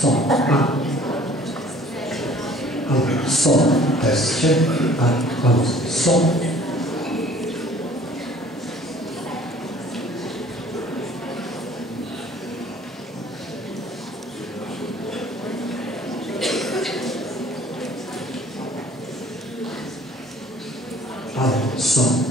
som, som, teste, som. Som,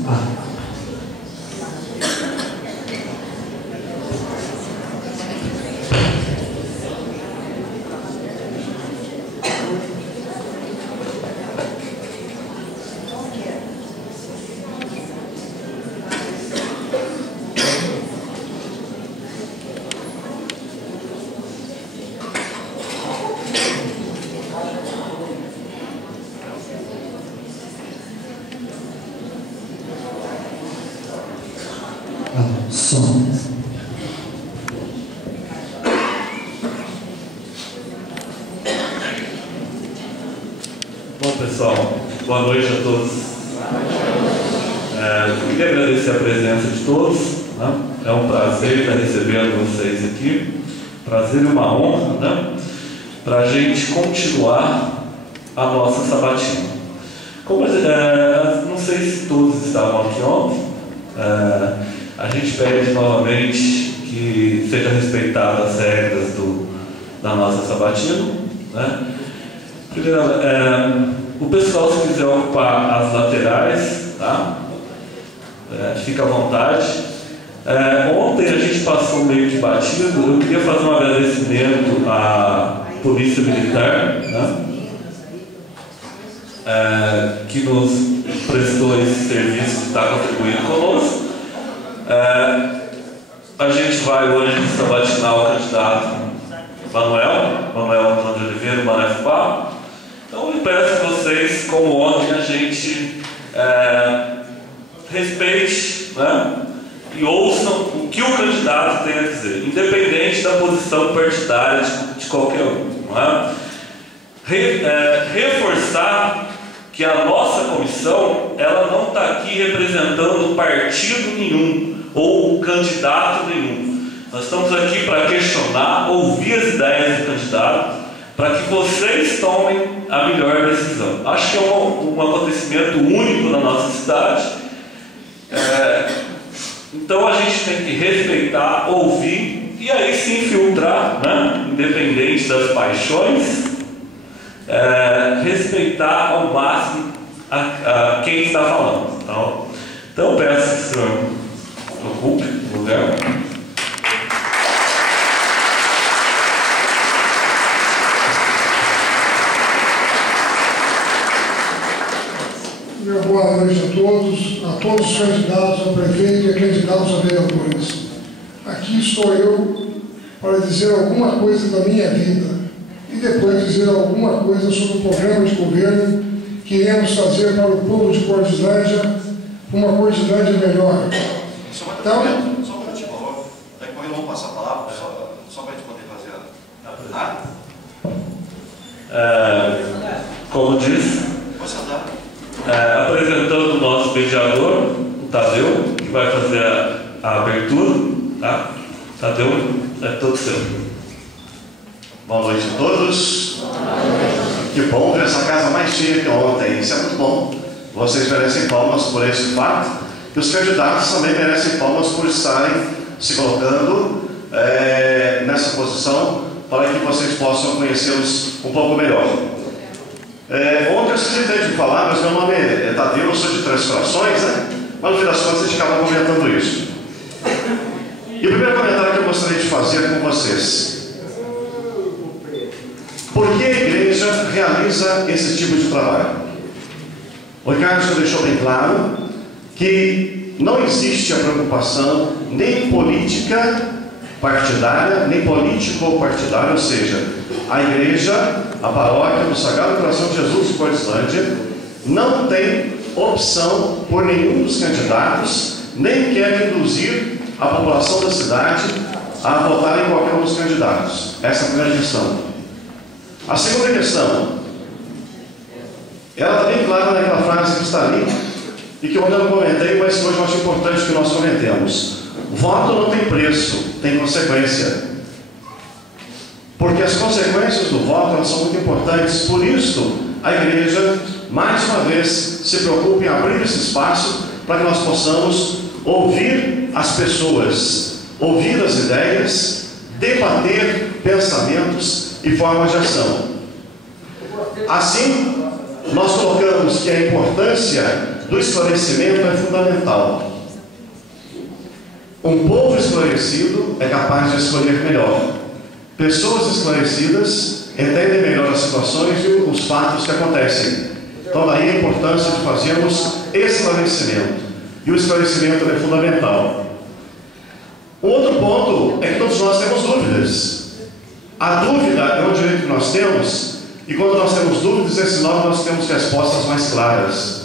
som. Bom, pessoal, boa noite a todos. Queria agradecer a presença de todos, né? É um prazer estar recebendo vocês aqui. Prazer e uma honra, né? Para a gente continuar a nossa sabatina. Não sei se todos estavam aqui ontem. A gente pede novamente que seja respeitadas as regras da nossa sabatina, né? Primeiro, o pessoal, se quiser ocupar as laterais, tá? Fica à vontade. Ontem a gente passou meio que batido. Eu queria fazer um agradecimento à Polícia Militar, né? Que nos prestou esse serviço de estar contribuindo conosco. A gente vai hoje sabatinar o candidato Manuel Antônio de Oliveira, Mané Fubá. Então eu peço que vocês, como ontem, a gente respeite, né, e ouçam o que o candidato tem a dizer, independente da posição partidária de qualquer um. Não é? Reforçar que a nossa comissão, ela não está aqui representando partido nenhum ou candidato nenhum. Nós estamos aqui para questionar, ouvir as ideias do candidato, para que vocês tomem a melhor decisão. Acho que é um acontecimento único na nossa cidade. Então a gente tem que respeitar, ouvir e aí sim filtrar, né? Independente das paixões, respeitar ao máximo a quem está falando. Então peço que o senhor ocupe o lugar. Boa noite a todos os candidatos a prefeito e a candidatos a vereadores. Aqui estou eu para dizer alguma coisa da minha vida e depois dizer alguma coisa sobre o programa de governo que iremos fazer para o povo de Cordislândia, uma Cordislândia melhor. Só um minutinho, por favor. Daqui a pouco vamos passar a palavra, só para a gente poder fazer Como disse, apresentando o nosso mediador, o Tadeu, que vai fazer a abertura, tá? Tadeu, é todo seu. Boa noite a todos. Que bom ver essa casa mais cheia que ontem. Isso é muito bom. Vocês merecem palmas por esse fato. E os candidatos também merecem palmas por estarem se colocando nessa posição para que vocês possam conhecê-los um pouco melhor. Ontem eu esqueci de falar, mas meu nome é Tadeu, eu sou de Três Corações, né? Mas no fim das contas a gente acaba comentando isso. E o primeiro comentário que eu gostaria de fazer com vocês: por que a igreja realiza esse tipo de trabalho? O Ricardo já deixou bem claro que não existe a preocupação nem política partidária, nem político-partidária, ou seja, a igreja, a paróquia do Sagrado Coração de Jesus de Cordislândia, não tem opção por nenhum dos candidatos, nem quer induzir a população da cidade a votar em qualquer um dos candidatos. Essa é a primeira questão. A segunda questão, ela está bem clara naquela frase que está ali, e que eu ainda não comentei, mas que hoje eu acho importante que nós comentemos. Voto não tem preço, tem consequência. porque as consequências do voto elas são muito importantes. Por isso, a igreja, mais uma vez, se preocupa em abrir esse espaço para que nós possamos ouvir as pessoas, ouvir as ideias, debater pensamentos e formas de ação. Assim, nós colocamos que a importância do esclarecimento é fundamental. Um povo esclarecido é capaz de escolher melhor. Pessoas esclarecidas entendem melhor as situações e os fatos que acontecem. Então, daí a importância de fazermos esclarecimento. E o esclarecimento é fundamental. Um outro ponto é que todos nós temos dúvidas. A dúvida é um direito que nós temos, e quando nós temos dúvidas, é sinal que nós temos respostas mais claras.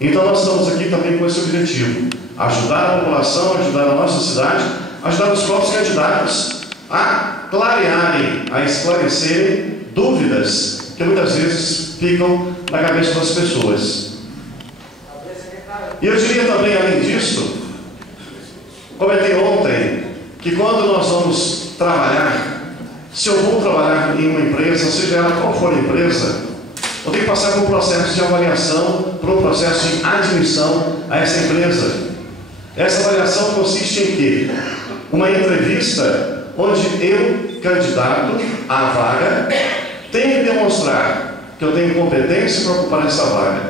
Então, nós estamos aqui também com esse objetivo: ajudar a população, ajudar a nossa cidade, ajudar os próprios candidatos a clarearem, a esclarecerem dúvidas que muitas vezes ficam na cabeça das pessoas. E eu diria também, além disso, comentei ontem, que quando nós vamos trabalhar, se eu vou trabalhar em uma empresa, seja ela qual for a empresa, eu tenho que passar por um processo de avaliação, por um processo de admissão a essa empresa. Essa avaliação consiste em quê? Uma entrevista onde eu, candidato à vaga, tenho que demonstrar que eu tenho competência para ocupar essa vaga.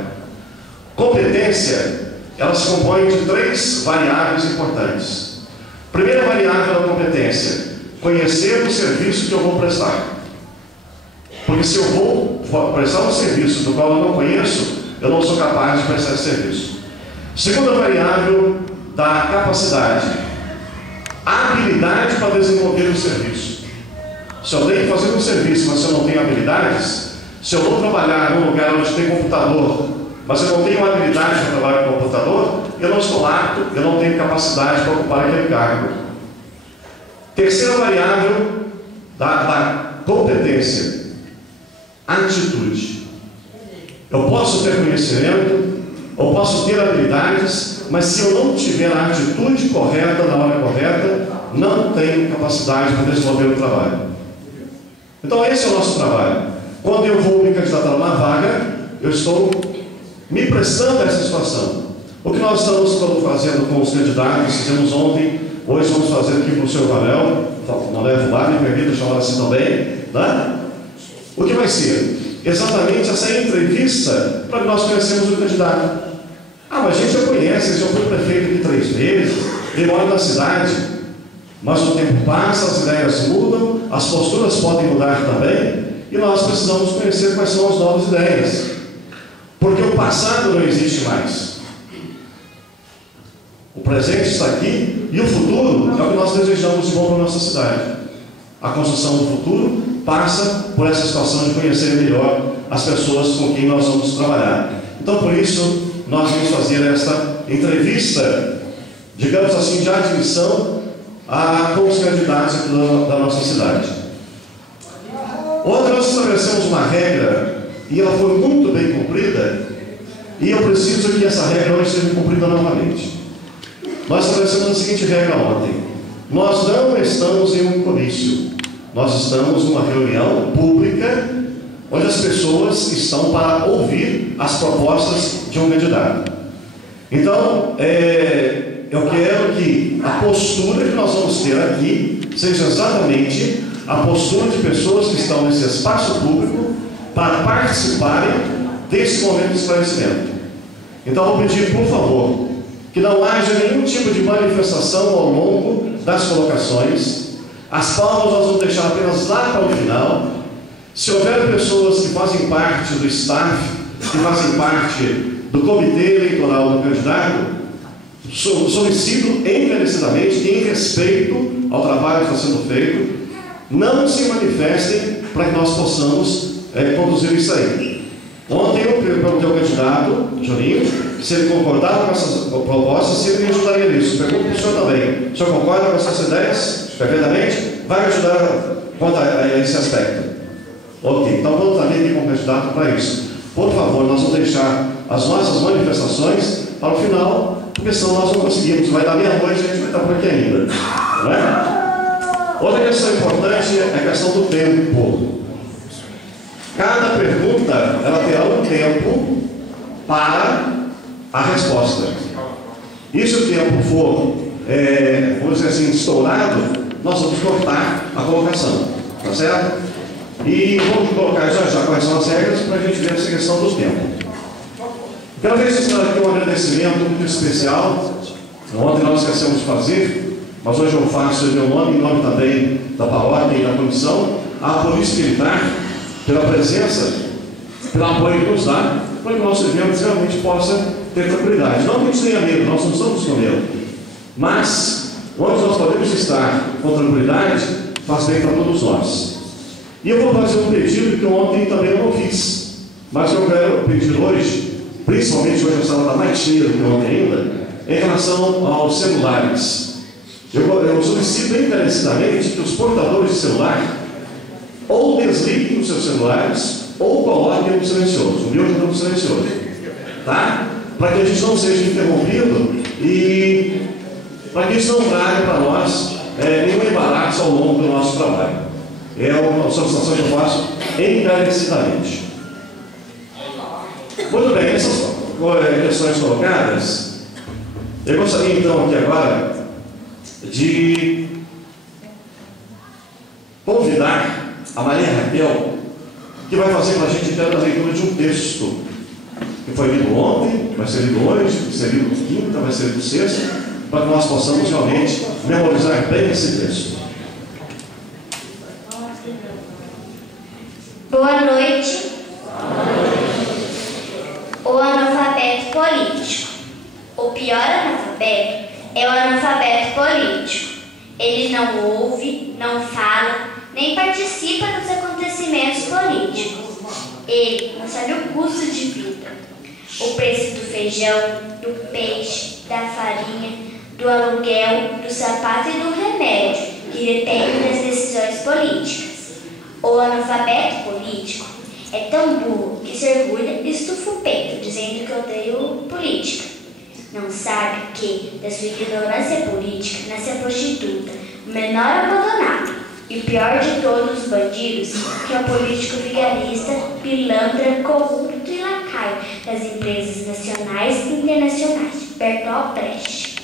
Competência, ela se compõe de 3 variáveis importantes. Primeira variável da competência: conhecer o serviço que eu vou prestar. Porque se eu vou prestar um serviço do qual eu não conheço, eu não sou capaz de prestar esse serviço. Segunda variável da capacidade: a habilidade para desenvolver o serviço. Se eu tenho que fazer um serviço, mas se eu não tenho habilidades, se eu vou trabalhar num lugar onde tem computador, mas eu não tenho habilidade para trabalhar com computador, eu não estou apto, eu não tenho capacidade para ocupar aquele cargo. Terceira variável da competência: atitude. Eu posso ter conhecimento, eu posso ter habilidades, mas se eu não tiver a atitude correta na hora correta, não tenho capacidade para desenvolver o trabalho. Então esse é o nosso trabalho. Quando eu vou me candidatar a uma vaga, eu estou me prestando a essa situação. O que nós estamos fazendo com os candidatos, fizemos ontem, hoje vamos fazer aqui com o senhor Vanel, não levo lá, me permita chamar assim também, né? O que vai ser? Exatamente essa entrevista para que nós conhecemos o candidato. Ah, mas a gente já conhece, já foi prefeito aqui 3 vezes, ele mora na cidade, mas o tempo passa, as ideias mudam, as posturas podem mudar também, e nós precisamos conhecer quais são as novas ideias. Porque o passado não existe mais. O presente está aqui e o futuro é o que nós desejamos de bom para a nossa cidade. A construção do futuro passa por essa situação de conhecer melhor as pessoas com quem nós vamos trabalhar. Então, por isso, nós vamos fazer esta entrevista, digamos assim, de admissão com os candidatos aqui da nossa cidade. Ontem nós estabelecemos uma regra, e ela foi muito bem cumprida, e eu preciso que essa regra hoje seja cumprida novamente. Nós estabelecemos a seguinte regra ontem: nós não estamos em um comício, nós estamos numa reunião pública, onde as pessoas estão para ouvir as propostas de um candidato. Então, eu quero que a postura que nós vamos ter aqui seja exatamente a postura de pessoas que estão nesse espaço público para participarem desse momento de esclarecimento. Então, vou pedir, por favor, que não haja nenhum tipo de manifestação ao longo das colocações. As palmas nós vamos deixar apenas lá para o final. Se houver pessoas que fazem parte do staff, que fazem parte do comitê eleitoral do candidato, solicito encarecidamente, em respeito ao trabalho que está sendo feito, não se manifestem para que nós possamos conduzir isso aí. Ontem eu perguntei ao candidato, Juninho, se ele concordava com essas propostas, se ele me ajudaria nisso. Pergunto para o senhor também. O senhor concorda com essas ideias? Perfeitamente? Vai me ajudar quanto a esse aspecto? Ok, então vamos também aqui com o candidato para isso. Por favor, nós vamos deixar as nossas manifestações para o final, porque senão nós não conseguimos. Vai dar meia-noite e a gente vai estar por aqui ainda. Não é? Outra questão importante é a questão do tempo. Cada pergunta, ela terá um tempo para a resposta. E se o tempo for, vamos dizer assim, estourado, nós vamos cortar a colocação, tá certo? E vamos colocar já quais são as regras para a gente ver essa questão do tempo. Quero registrar aqui um agradecimento muito especial. Ontem nós esquecemos de fazer, mas hoje eu faço em meu nome, em nome também da paróquia e da comissão, à Polícia Militar, pela presença, pelo apoio que nos dá, para que o nosso evento realmente possa ter tranquilidade. Não que a gente tenha medo, nós não estamos com medo, mas onde nós podemos estar com tranquilidade, faz bem para todos nós. E eu vou fazer um pedido que ontem também eu não fiz, mas eu quero pedir hoje, principalmente hoje a sala está mais cheia do que ontem ainda, em relação aos celulares. Eu solicito encarecidamente que os portadores de celular ou desliguem os seus celulares ou coloquem no silencioso. O meu já está no silencioso, tá? Para que a gente não seja interrompido e para que isso não traga para nós nenhum embaraço ao longo do nosso trabalho. É uma solicitação que eu faço encarecidamente. Muito bem, essas questões colocadas, eu gostaria então aqui agora de convidar a Maria Raquel, que vai fazer para a gente a leitura de um texto que foi lido ontem, vai ser lido hoje, vai ser lido quinta, vai ser lido sexta, para que nós possamos realmente memorizar bem esse texto. Boa noite. O analfabeto político. O pior analfabeto é o analfabeto político. Ele não ouve, não fala, nem participa dos acontecimentos políticos. Ele não sabe o custo de vida, o preço do feijão, do peixe, da farinha, do aluguel, do sapato e do remédio, que dependem das decisões políticas. O analfabeto político é tão burro que se orgulha e estufa o peito, dizendo que odeia política. Não sabe que, da sua ignorância política, nasce a prostituta, o menor abandonado, e o pior de todos os bandidos, que é o político vigarista, pilantra, corrupto e lacaio das empresas nacionais e internacionais, Bertolt Brecht.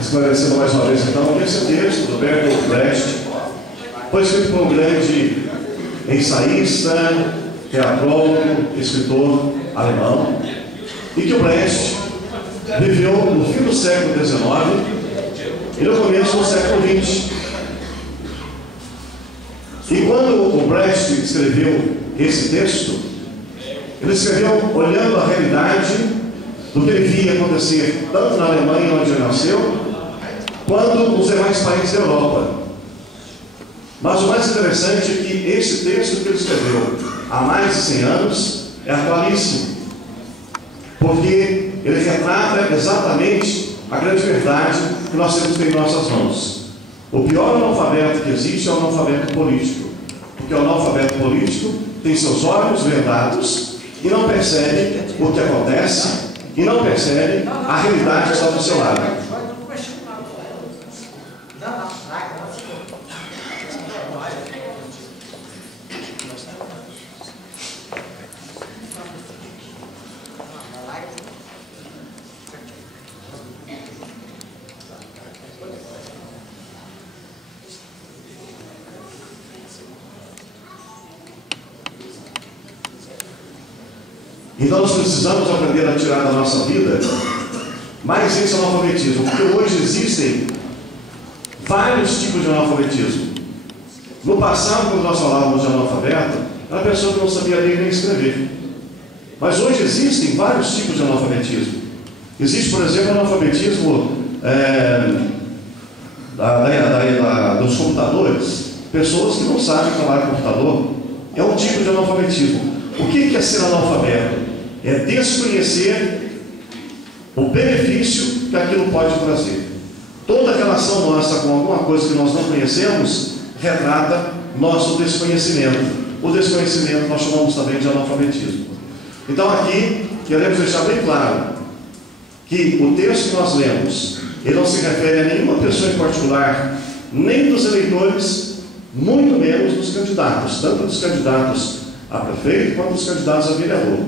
Esclarecendo mais uma vez então, que esse texto do Bertolt Brecht foi escrito por um grande ensaísta, teatrólogo, escritor alemão, e que o Brecht viveu no fim do século XIX e no começo do século XX. E quando o Brecht escreveu esse texto, ele escreveu olhando a realidade do que ele via acontecer tanto na Alemanha, onde ele nasceu, quanto nos demais países da Europa. Mas o mais interessante é que esse texto que ele escreveu há mais de 100 anos é atualíssimo, porque ele retrata exatamente a grande verdade que nós temos em nossas mãos. O pior analfabeto que existe é o analfabeto político, porque o analfabeto político tem seus olhos vendados e não percebe o que acontece e não percebe a realidade que está do seu lado. Então nós precisamos aprender a tirar da nossa vida mais esse analfabetismo, porque hoje existem vários tipos de analfabetismo. No passado, quando nós falávamos de analfabeto, era a pessoa que não sabia ler nem escrever. Mas hoje existem vários tipos de analfabetismo. Existe, por exemplo, o analfabetismo dos computadores, pessoas que não sabem trabalhar com computador. É um tipo de analfabetismo. O que é ser analfabeto? É desconhecer o benefício que aquilo pode trazer. Toda relação nossa com alguma coisa que nós não conhecemos retrata nosso desconhecimento. O desconhecimento nós chamamos também de analfabetismo. Então aqui queremos deixar bem claro que o texto que nós lemos, ele não se refere a nenhuma pessoa em particular, nem dos eleitores, muito menos dos candidatos, tanto dos candidatos a prefeito quanto dos candidatos a vereador.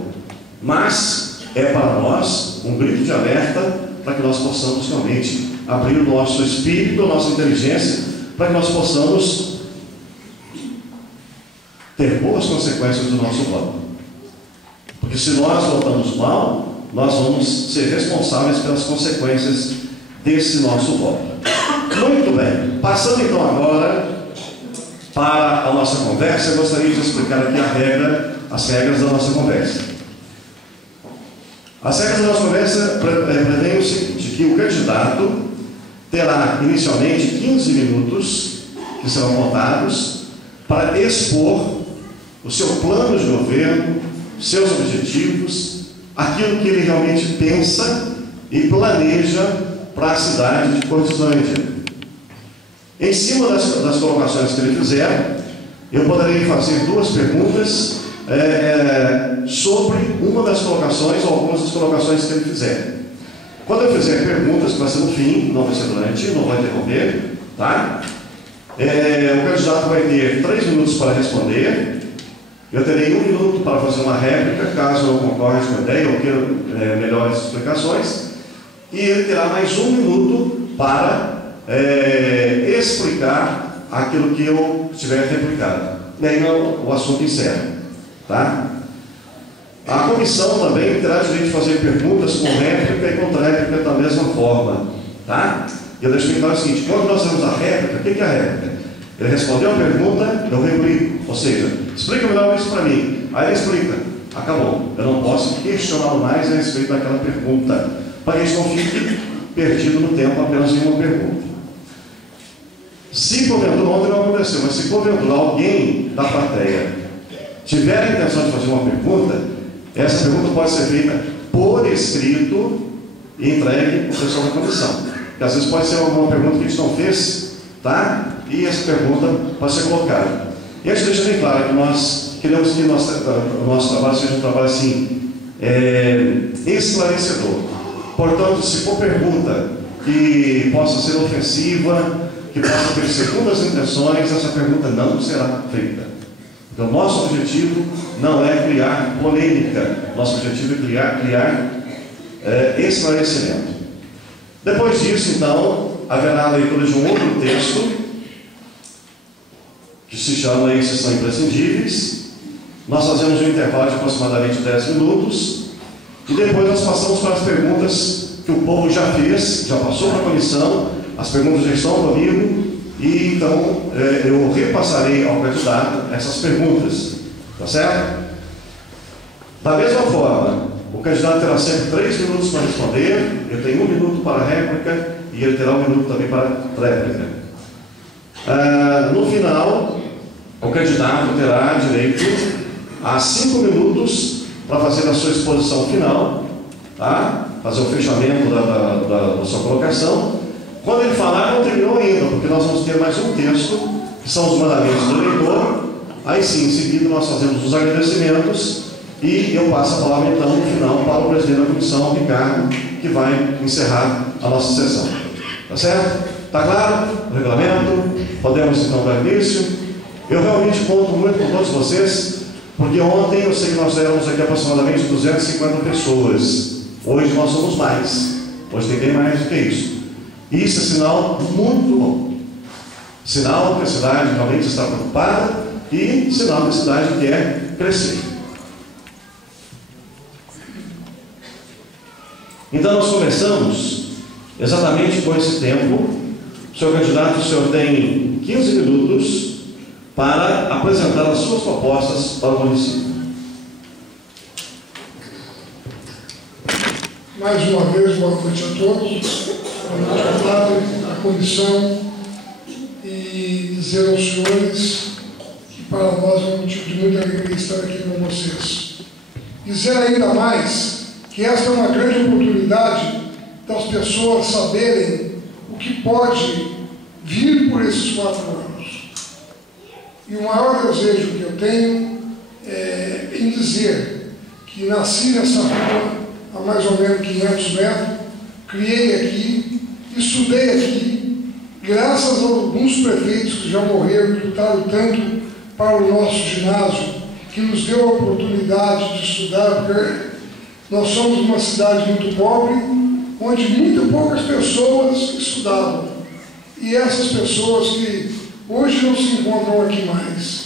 Mas é para nós um grito de alerta para que nós possamos realmente abrir o nosso espírito, a nossa inteligência, para que nós possamos ter boas consequências do nosso voto. Porque se nós votamos mal, nós vamos ser responsáveis pelas consequências desse nosso voto. Muito bem, passando então agora para a nossa conversa, eu gostaria de explicar aqui as regras da nossa conversa. As regras da nossa conversa prevêem o seguinte, que o candidato terá inicialmente 15 minutos, que serão contados, para expor o seu plano de governo, seus objetivos, aquilo que ele realmente pensa e planeja para a cidade de Cortizândia. Em cima das colocações que ele fizer, eu poderei fazer duas perguntas sobre uma das colocações ou algumas das colocações que ele fizer. Quando eu fizer perguntas, que vai ser no fim, não vai ser durante, não vai interromper, tá? O candidato vai ter 3 minutos para responder. Eu terei 1 minuto para fazer uma réplica, caso eu concorde com a ideia ou queira melhores explicações. E ele terá mais 1 minuto para explicar aquilo que eu tiver replicado. E aí o assunto encerra. Tá? A comissão também terá direito de fazer perguntas com réplica e contra-réplica da mesma forma. Tá? E eu deixo bem claro o seguinte: quando nós temos a réplica, o que é a réplica? Ele respondeu a pergunta, eu replico. Ou seja, explica melhor isso para mim. Aí ele explica. Acabou. Eu não posso questioná-lo mais a respeito daquela pergunta, para que a gente não fique perdido no tempo apenas em uma pergunta. Se porventura, ontem não aconteceu, mas se porventura alguém da plateia tiver a intenção de fazer uma pergunta, essa pergunta pode ser feita por escrito e entregue ao pessoal da comissão. Porque às vezes pode ser alguma pergunta que a gente não fez, tá? E essa pergunta pode ser colocada. E a gente deixa bem claro que nós queremos que o nosso trabalho seja um trabalho assim, esclarecedor. Portanto, se for pergunta que possa ser ofensiva, que possa ter segundas intenções, essa pergunta não será feita. Então, nosso objetivo não é criar polêmica, nosso objetivo é criar esclarecimento. Depois disso, então, haverá a leitura de um outro texto, que se chama Esses São Imprescindíveis. Nós fazemos um intervalo de aproximadamente 10 minutos, e depois nós passamos para as perguntas que o povo já fez, já passou para a comissão, as perguntas já estão comigo, e então eu repassarei ao candidato essas perguntas, tá certo? Da mesma forma, o candidato terá sempre 3 minutos para responder, eu tenho 1 minuto para a réplica, e ele terá 1 minuto também para a réplica. No final, o candidato terá direito a 5 minutos para fazer a sua exposição final, tá? Fazer o fechamento da sua colocação. Quando ele falar, não terminou ainda, porque nós vamos ter mais um texto, que são os mandamentos do eleitor. Aí sim, em seguida, nós fazemos os agradecimentos e eu passo a palavra, então, no final, para o presidente da comissão, Ricardo, que vai encerrar a nossa sessão. Tá certo? Está claro o regulamento? Podemos, então, dar início. Eu realmente conto muito com todos vocês, porque ontem eu sei que nós éramos aqui aproximadamente 250 pessoas. Hoje nós somos mais. Hoje tem bem mais do que isso. E isso é sinal muito bom. Sinal que a cidade realmente está preocupada e sinal que a cidade quer crescer. Então nós começamos exatamente com esse tempo. Senhor candidato, o senhor tem 15 minutos para apresentar as suas propostas para o município. Mais uma vez, boa noite a todos. Boa noite ao padre, à comissão, e dizer aos senhores que para nós é um motivo de muita alegria estar aqui com vocês. Dizer ainda mais que esta é uma grande oportunidade das pessoas saberem o que pode vir por esses 4 anos. E o maior desejo que eu tenho é em dizer que nasci nessa rua há mais ou menos 500 metros, criei aqui, estudei aqui, graças a alguns prefeitos que já morreram, que lutaram tanto para o nosso ginásio, que nos deu a oportunidade de estudar, porque nós somos uma cidade muito pobre, onde muito poucas pessoas estudavam. E essas pessoas que hoje não se encontram aqui mais,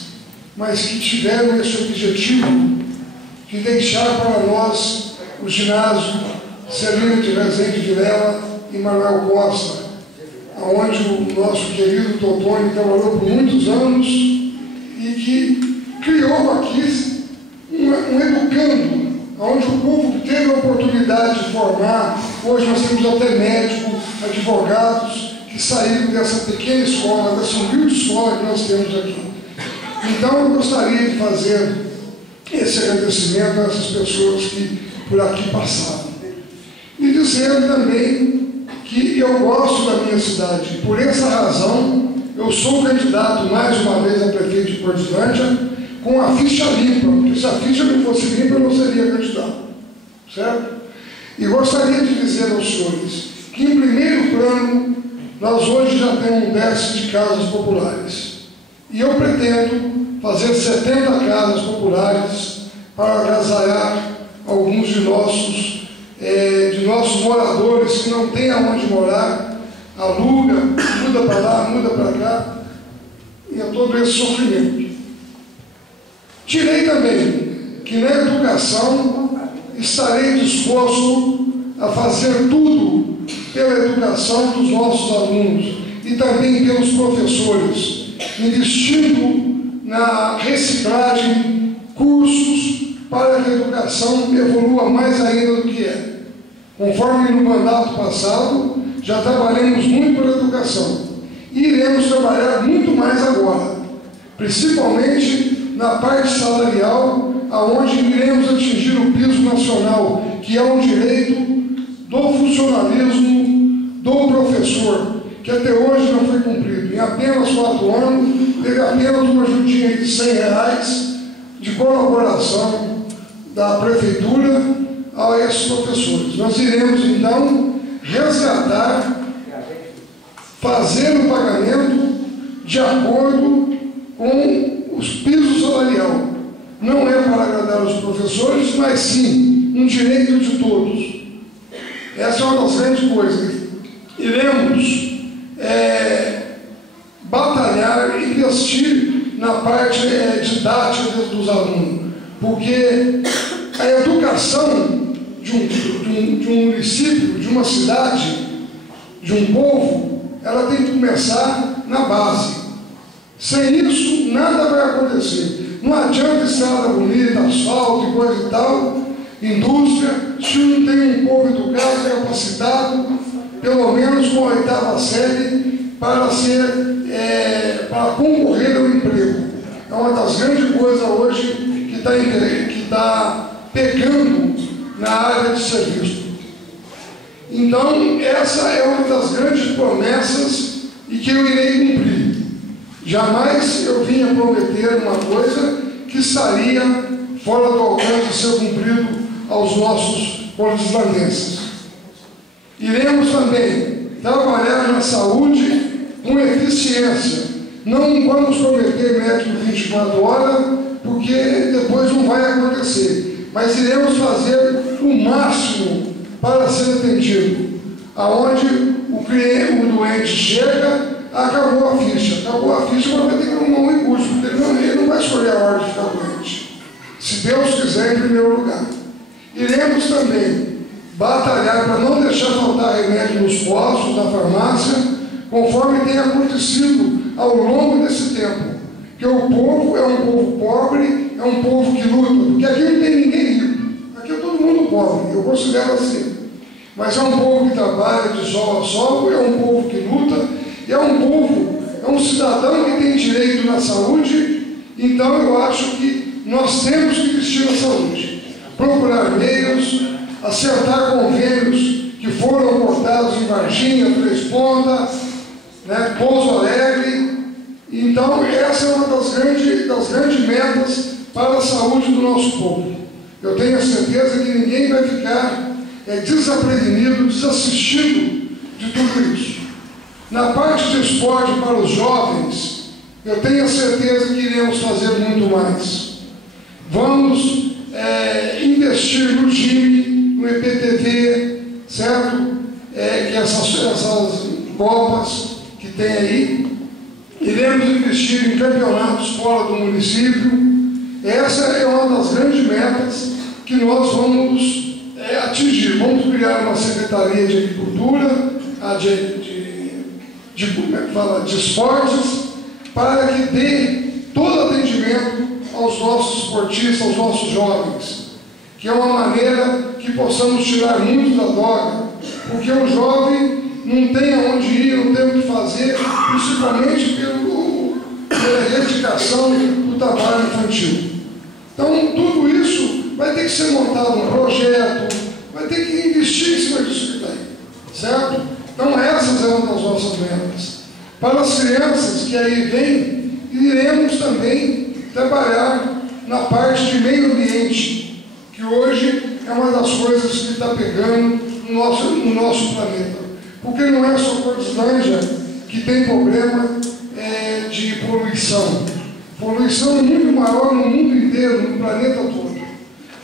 mas que tiveram esse objetivo de deixar para nós o ginásio Celino de Rezende Vilela e Manuel Costa, onde o nosso querido Totônio trabalhou por muitos anos e que criou aqui um educando, onde o povo teve a oportunidade de formar. Hoje nós temos até médicos, advogados que saíram dessa pequena escola, dessa humilde escola que nós temos aqui. Então eu gostaria de fazer esse agradecimento a essas pessoas que por aqui passaram. E dizer também que eu gosto da minha cidade. Por essa razão, eu sou candidato mais uma vez a prefeito de Portilândia com a ficha limpa, porque se a ficha não fosse limpa, eu não seria candidato. Certo? E gostaria de dizer aos senhores que, em primeiro plano, nós hoje já temos um déficit de casas populares. E eu pretendo fazer 70 casas populares para agasalhar alguns de nossos moradores que não têm aonde morar, aluga, muda para lá, muda para cá, e é todo esse sofrimento. Tirei também que na educação estarei disposto a fazer tudo pela educação dos nossos alunos e também pelos professores, investindo na reciclagem, cursos, para que a educação evolua mais ainda do que é. Conforme no mandato passado, já trabalhamos muito pela educação e iremos trabalhar muito mais agora, principalmente na parte salarial, aonde iremos atingir o piso nacional, que é um direito do funcionalismo do professor, que até hoje não foi cumprido. Em apenas 4 anos, teve apenas uma ajudinha de R$100 de colaboração da prefeitura a esses professores. Nós iremos, então, resgatar, fazer o pagamento de acordo com os pisos salarial. Não é para agradar os professores, mas sim um direito de todos. Essa é uma das grandes coisas. Iremos batalhar e investir na parte didática dos alunos, porque a educação de um município, de uma cidade, de um povo, ela tem que começar na base. Sem isso, nada vai acontecer. Não adianta estrada bonita, asfalto e coisa e tal, indústria, se não tem um povo educado, capacitado, pelo menos com a 8ª série, para concorrer ao emprego. É uma das grandes coisas hoje que está pecando na área de serviço. Então, essa é uma das grandes promessas e que eu irei cumprir. Jamais eu vinha prometer uma coisa que estaria fora do alcance de ser cumprido aos nossos portilandenses. Iremos também trabalhar na saúde com eficiência. Não vamos prometer médico 24 horas, porque depois não vai acontecer. Mas iremos fazer o máximo para ser atendido. Aonde o doente chega, acabou a ficha, mas vai ter que arrumar um recurso, porque ele não vai escolher a hora de ficar doente. Se Deus quiser, em primeiro lugar. Iremos também batalhar para não deixar faltar remédio nos postos, na farmácia, conforme tem acontecido ao longo desse tempo. Porque o povo é um povo pobre, é um povo que luta, porque aqui não tem ninguém rico, aqui é todo mundo pobre, eu considero assim. Mas é um povo que trabalha de sol a sol, é um povo que luta, e é um povo, é um cidadão que tem direito na saúde. Então eu acho que nós temos que investir na saúde, procurar meios, acertar convênios que foram cortados em Varginha, Três Pontas, Pouso Alegre. Então essa é uma das grandes metas para a saúde do nosso povo. Eu tenho a certeza que ninguém vai ficar desaprevenido, desassistido de tudo isso. Na parte de esporte para os jovens, eu tenho a certeza que iremos fazer muito mais. Vamos investir no time, no IPTV, certo? Que essas copas que tem aí, iremos investir em campeonatos fora do município. Essa é uma das grandes metas que nós vamos atingir. Vamos criar uma secretaria de agricultura, de esportes, para que dê todo atendimento aos nossos esportistas, aos nossos jovens, que é uma maneira que possamos tirar muito da droga, porque o jovem não tem aonde ir, não tem o que fazer, principalmente pela dedicação do trabalho infantil. Então, tudo isso vai ter que ser montado um projeto, vai ter que investir em cima disso que tem, certo? Então, essas é uma das nossas metas. Para as crianças que aí vêm, iremos também trabalhar na parte de meio ambiente, que hoje é uma das coisas que está pegando no nosso planeta. Porque não é só Cordilândia que tem problema de poluição. Poluição é muito maior no mundo inteiro, no planeta todo.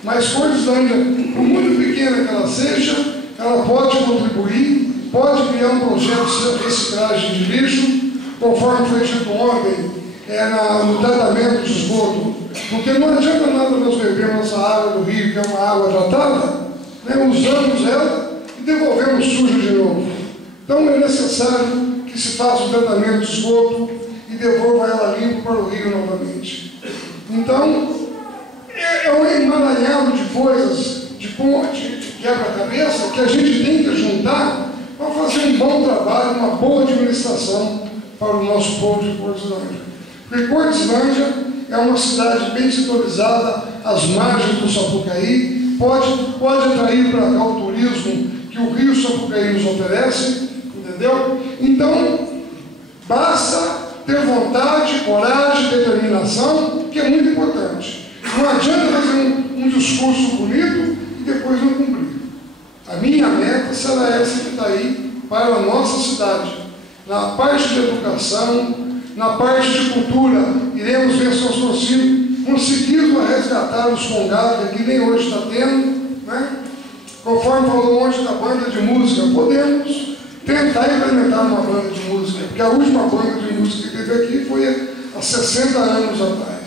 Mas Cordilândia, por muito pequena que ela seja, ela pode contribuir, pode criar um projeto de reciclagem de lixo, conforme foi dito ontem, no tratamento de esgoto. Porque não adianta nada nós bebermos essa água do rio, que é uma água tratada, usamos ela e devolvemos suja de novo. Então é necessário que se faça o tratamento de esgoto e devolva ela limpa para o rio novamente. Então, é um emaranhado de coisas, de quebra-cabeça, que a gente tem que juntar para fazer um bom trabalho, uma boa administração para o nosso povo de Cordilândia. Porque Cordilândia é uma cidade bem sintonizada às margens do Sapucaí, pode atrair para cá o turismo que o Rio Sapucaí nos oferece, entendeu? Então, basta ter vontade, coragem, determinação, que é muito importante. Não adianta fazer um discurso bonito e depois não cumprir. A minha meta será essa que está aí para a nossa cidade. Na parte de educação, na parte de cultura, iremos ver se nós conseguimos resgatar os congados, que nem hoje está tendo, né? Conforme falou ontem da banda de música, podemos tentar implementar uma banda de música, porque a última banda de música que teve aqui foi há 60 anos atrás.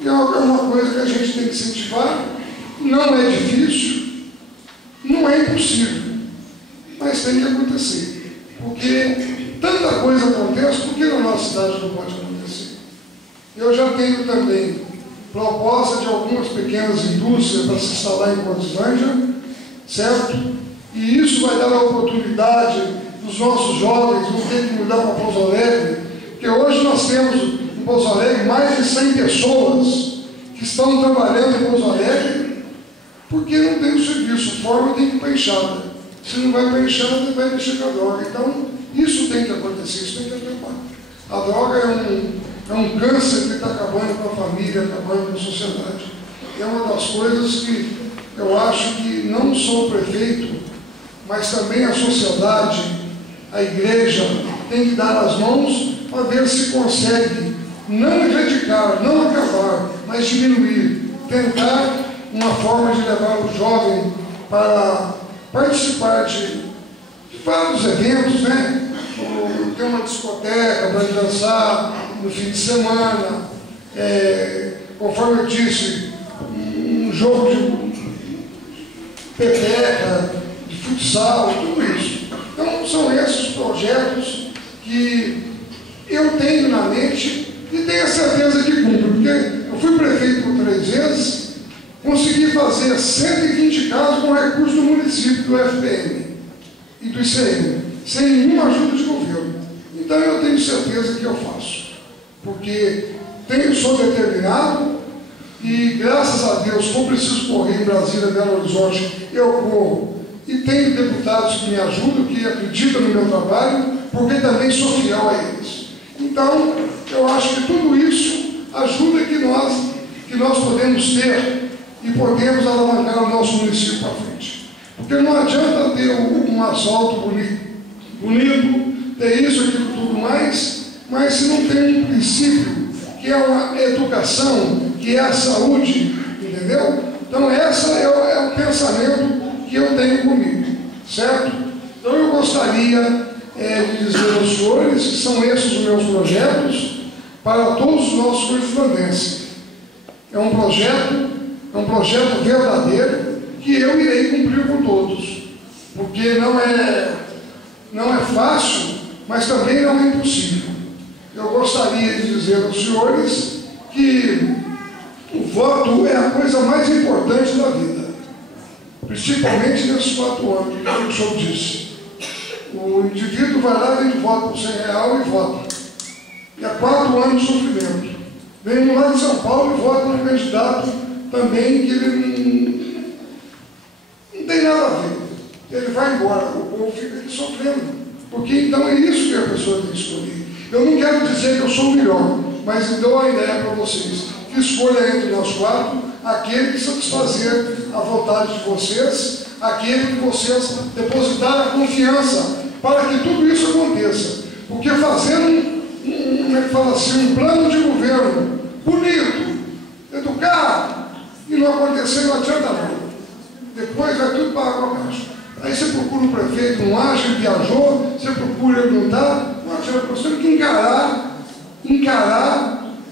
E é uma coisa que a gente tem que incentivar. Não é difícil, não é impossível, mas tem que acontecer. Porque tanta coisa acontece, por que na nossa cidade não pode acontecer? Eu já tenho também proposta de algumas pequenas indústrias para se instalar em Cordilândia, certo? E isso vai dar a oportunidade dos nossos jovens não terem que mudar para Pouso Alegre, porque hoje nós temos em Pouso Alegre mais de 100 pessoas que estão trabalhando em Pouso Alegre porque não tem o serviço, forma tem que ir para a enxada. Se não vai para a enxada, vai mexer com a droga. Então, isso tem que acontecer, isso tem que acabar. A droga é um câncer que está acabando com a família, acabando com a sociedade. É uma das coisas que eu acho que não só o prefeito, mas também a sociedade, a igreja, tem que dar as mãos para ver se consegue não erradicar, não acabar, mas diminuir, tentar uma forma de levar o jovem para participar de vários eventos, né? Ter uma discoteca para dançar no fim de semana, conforme eu disse, um jogo de peteca, de futsal, tudo isso. Então, são esses projetos que eu tenho na mente e tenho a certeza que cumpro, porque eu fui prefeito por 3 vezes, consegui fazer 120 casas com recursos do município, do FPM e do ICM, sem nenhuma ajuda de governo. Então, eu tenho certeza que eu faço, porque sou determinado e, graças a Deus, se for preciso correr em Brasília, Belo Horizonte, eu corro. E tenho deputados que me ajudam, que acreditam no meu trabalho, porque também sou fiel a eles. Então, eu acho que tudo isso ajuda que nós podemos ter e podemos alavancar o nosso município para frente. Porque não adianta ter um asfalto bonito, ter isso, aquilo, tudo mais, mas se não tem um princípio, que é a educação, que é a saúde, entendeu? Então, esse é o pensamento que eu tenho comigo, certo? Então, eu gostaria de dizer aos senhores que são esses os meus projetos para todos os nossos correspondenses. É um projeto verdadeiro que eu irei cumprir com todos, porque não é fácil, mas também não é impossível. Eu gostaria de dizer aos senhores que o voto é a coisa mais importante da vida, principalmente nesses 4 anos, que o senhor disse. O indivíduo vai lá, vende voto por R$100 e vota. E há 4 anos de sofrimento. Vem lá de São Paulo e vota num candidato também que ele não tem nada a ver. Ele vai embora, o povo fica aqui sofrendo. Porque então é isso que a pessoa tem que escolher. Eu não quero dizer que eu sou o melhor, mas eu dou a ideia para vocês. Que escolha entre nós 4 aquele que satisfazer a vontade de vocês, aquele que vocês depositaram a confiança para que tudo isso aconteça. Porque fazendo um plano de governo bonito, educado, e não acontecer, não adianta nada. Depois vai tudo para água abaixo. Aí você procura o prefeito, não acha, ele viajou, você procura, ele não está, não adianta. Você tem que encarar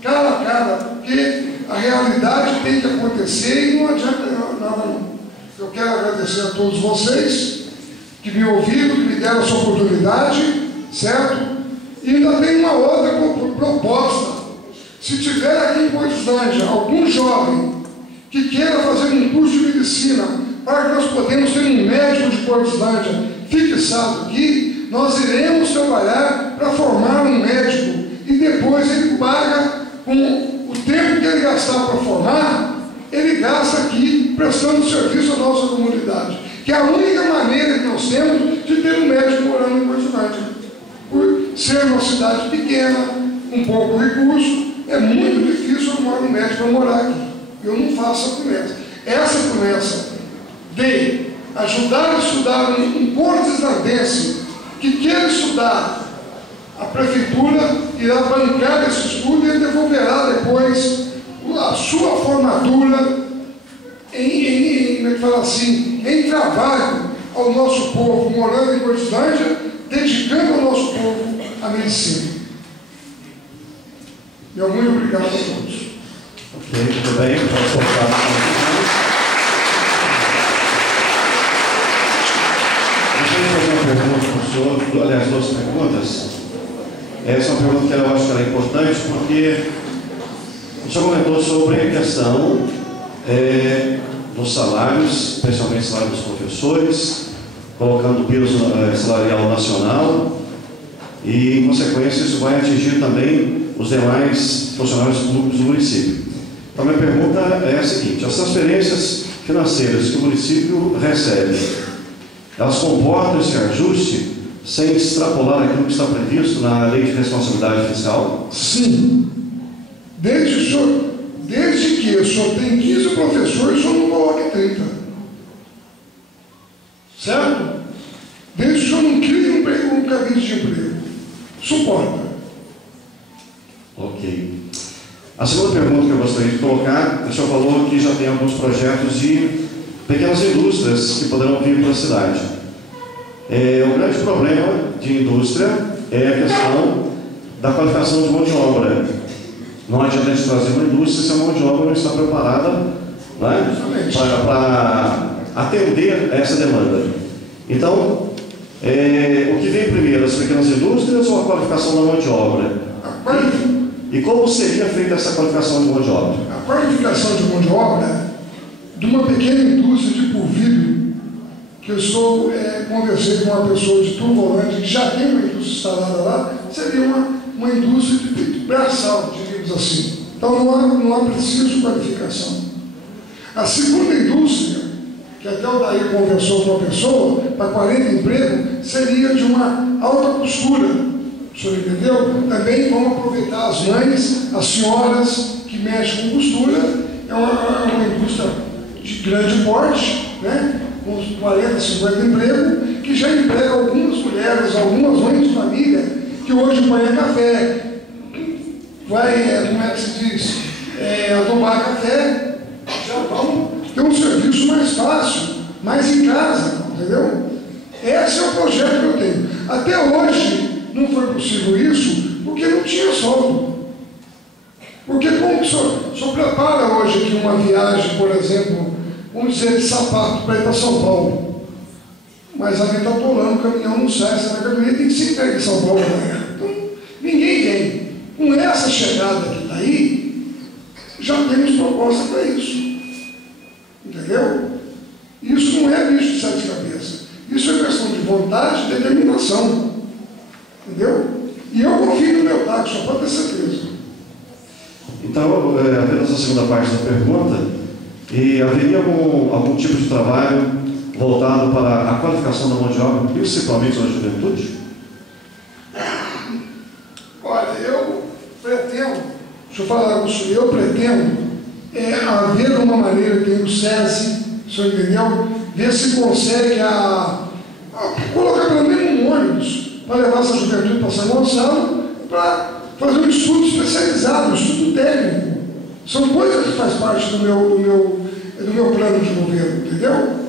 cara a cara, porque a realidade tem que acontecer e não adianta nada não. Eu quero agradecer a todos vocês que me ouviram, que me deram essa oportunidade, certo? E ainda tem uma outra proposta. Se tiver aqui em Coislândia algum jovem que queira fazer um curso de medicina para que nós podemos ter um médico de Coislândia fixado aqui, nós iremos trabalhar para formar um médico e depois ele paga com o tempo que ele gastar para formar, ele gasta aqui prestando serviço à nossa comunidade, que é a única maneira que nós temos de ter um médico morando em Coislândia. Por ser uma cidade pequena, com pouco recurso, é muito difícil arrumar um médico para morar aqui. Eu não faço essa promessa. Essa promessa de ajudar a estudar um coislandense que queira estudar, a prefeitura irá bancar esse estudo e devolverá depois a sua formatura em trabalho ao nosso povo, morando em Coislândia, dedicando ao nosso povo a medicina. Meu muito obrigado a todos. Ok, muito bem, vamos voltar. Deixa eu fazer uma pergunta para o senhor, aliás, 2 perguntas. Essa é uma pergunta que eu acho que ela é importante, porque o senhor comentou sobre a questão dos salários, especialmente salário dos professores, colocando o piso salarial nacional e, em consequência, isso vai atingir também os demais funcionários públicos do município. Então, minha pergunta é a seguinte: as transferências financeiras que o município recebe, elas comportam esse ajuste sem extrapolar aquilo que está previsto na Lei de Responsabilidade Fiscal? Sim. Desde que o senhor tem 15 professores, o senhor não coloque 30. Certo? Desde que o senhor não crie um cabide de emprego. Suporta. Ok. A segunda pergunta que eu gostaria de colocar, o senhor falou que já tem alguns projetos de pequenas indústrias que poderão vir para a cidade. O grande problema de indústria é a questão da qualificação de mão de obra. Não adianta a gente trazer uma indústria se a mão de obra não está preparada, né, para atender a essa demanda. Então, o que vem primeiro, as pequenas indústrias ou a qualificação da mão de obra? E como seria feita essa qualificação de mão de obra? A qualificação de mão de obra de uma pequena indústria de polvilho, que eu conversei com uma pessoa de Turvolândia que já tem uma indústria instalada lá, seria uma indústria de braçal, diríamos assim. Então não há preciso qualificação. A segunda indústria, que até o Daí conversou com uma pessoa, para 40 empregos, seria de uma alta costura. O senhor entendeu? Também vamos aproveitar as mães, as senhoras que mexem com costura. É uma indústria de grande porte, né? Uns 40, 50 empregos, que já emprega algumas mulheres, algumas mães de família, que hoje apanha café, vai, como é que se diz, tomar café, já vão ter um serviço mais fácil, mais em casa, entendeu? Esse é o projeto que eu tenho. Até hoje não foi possível isso, porque não tinha soldo. Porque como que o senhor prepara hoje aqui uma viagem, por exemplo, vamos dizer, de sapato para ir para São Paulo, mas a gente está atolando, o caminhão não sai, essa mercadoria tem que ser entregue em São Paulo amanhã. Então, ninguém vem. Com essa chegada que está aí, já temos proposta para isso. Entendeu? Isso não é bicho de sete cabeças. Isso é questão de vontade e determinação. Entendeu? E eu confio no meu táxi, só pode ter certeza. Então, apenas a segunda parte da pergunta, e haveria algum tipo de trabalho voltado para a qualificação da mão de obra, principalmente na juventude? Olha, eu pretendo, deixa eu falar com o senhor, eu pretendo haver uma maneira que tem o SESI, o senhor entendeu? Ver se consegue colocar pelo menos um ônibus para levar essa juventude para São Gonçalo para fazer um estudo especializado, um estudo técnico. São coisas que faz parte do meu plano de governo, entendeu?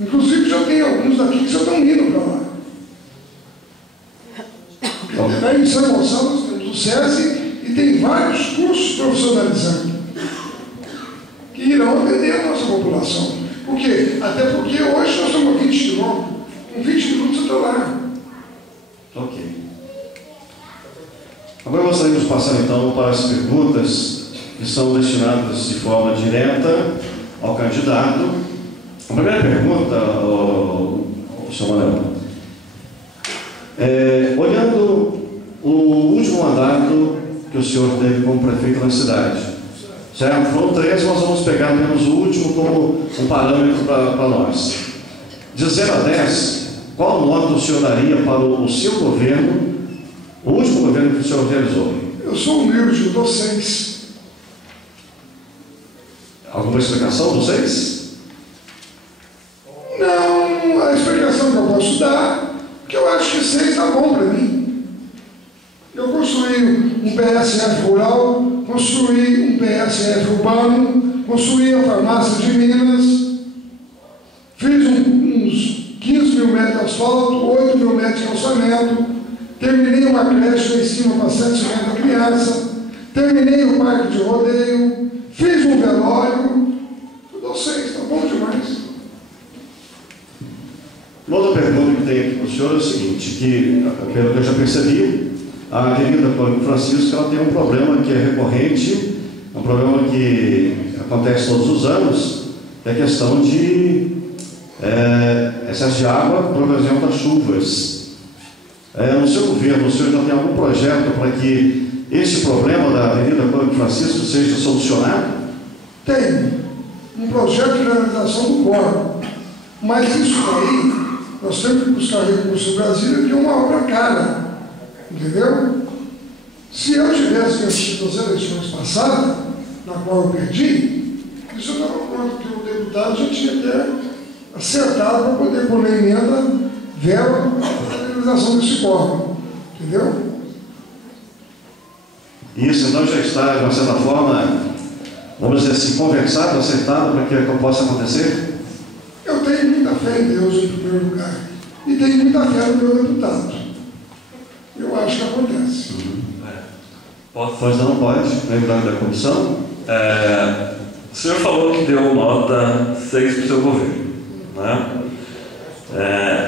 Inclusive já tem alguns daqui que já estão indo para lá. Em São Gonçalo nós temos o SESI e tem vários cursos profissionalizantes que irão atender a nossa população. Por quê? Até porque hoje nós estamos a 20 quilômetros. Com 20 minutos eu estou lá. Ok. Agora gostaríamos de passar então para as perguntas que são destinadas de forma direta ao candidato. A primeira pergunta, senhor Manuel, olhando o último mandato que o senhor teve como prefeito na cidade, certo? Foram 3, nós vamos pegar menos o último como um parâmetro para nós. De 0 a 10, qual nota o senhor daria para o seu governo, o último governo que o senhor realizou? Eu sou humilde, eu dou 6. Alguma explicação dos 6? Não, a explicação que eu posso dar, que eu acho que 6 está bom para mim. Eu construí um PSF rural, construí um PSF urbano, construí a farmácia de Minas, fiz uns 15 mil metros de asfalto, 8 mil metros de calçamento, terminei uma creche lá em cima para 750 crianças, terminei o parque de rodeio, fiz um velório, eu dou 6, está bom demais. Uma outra pergunta que tem aqui para o senhor é o seguinte, que, pelo que eu já percebi, a Avenida Cláudio Francisco ela tem um problema que é recorrente, um problema que acontece todos os anos, que é a questão de excesso de água por ocasião das chuvas. No seu governo, o senhor já tem algum projeto para que este problema da Avenida Cláudio Francisco seja solucionado? Tem um projeto de realização do córrego, mas isso aí nós temos que buscar recurso em Brasília, que é uma obra cara, entendeu? Se eu tivesse vencido as eleições passadas, na qual eu perdi, isso eu estava pronto, porque o deputado já tinha até acertado para poder pôr na emenda verba para a realização desse córrego, entendeu? Isso então já está, de uma certa forma, vamos dizer assim, conversado, acertado para que possa acontecer? Eu tenho muita fé em Deus em primeiro lugar e tenho muita fé no meu deputado. Eu acho que acontece. Posso? Não pode, lembrar da comissão? O senhor falou que deu nota 6 para o seu governo, né?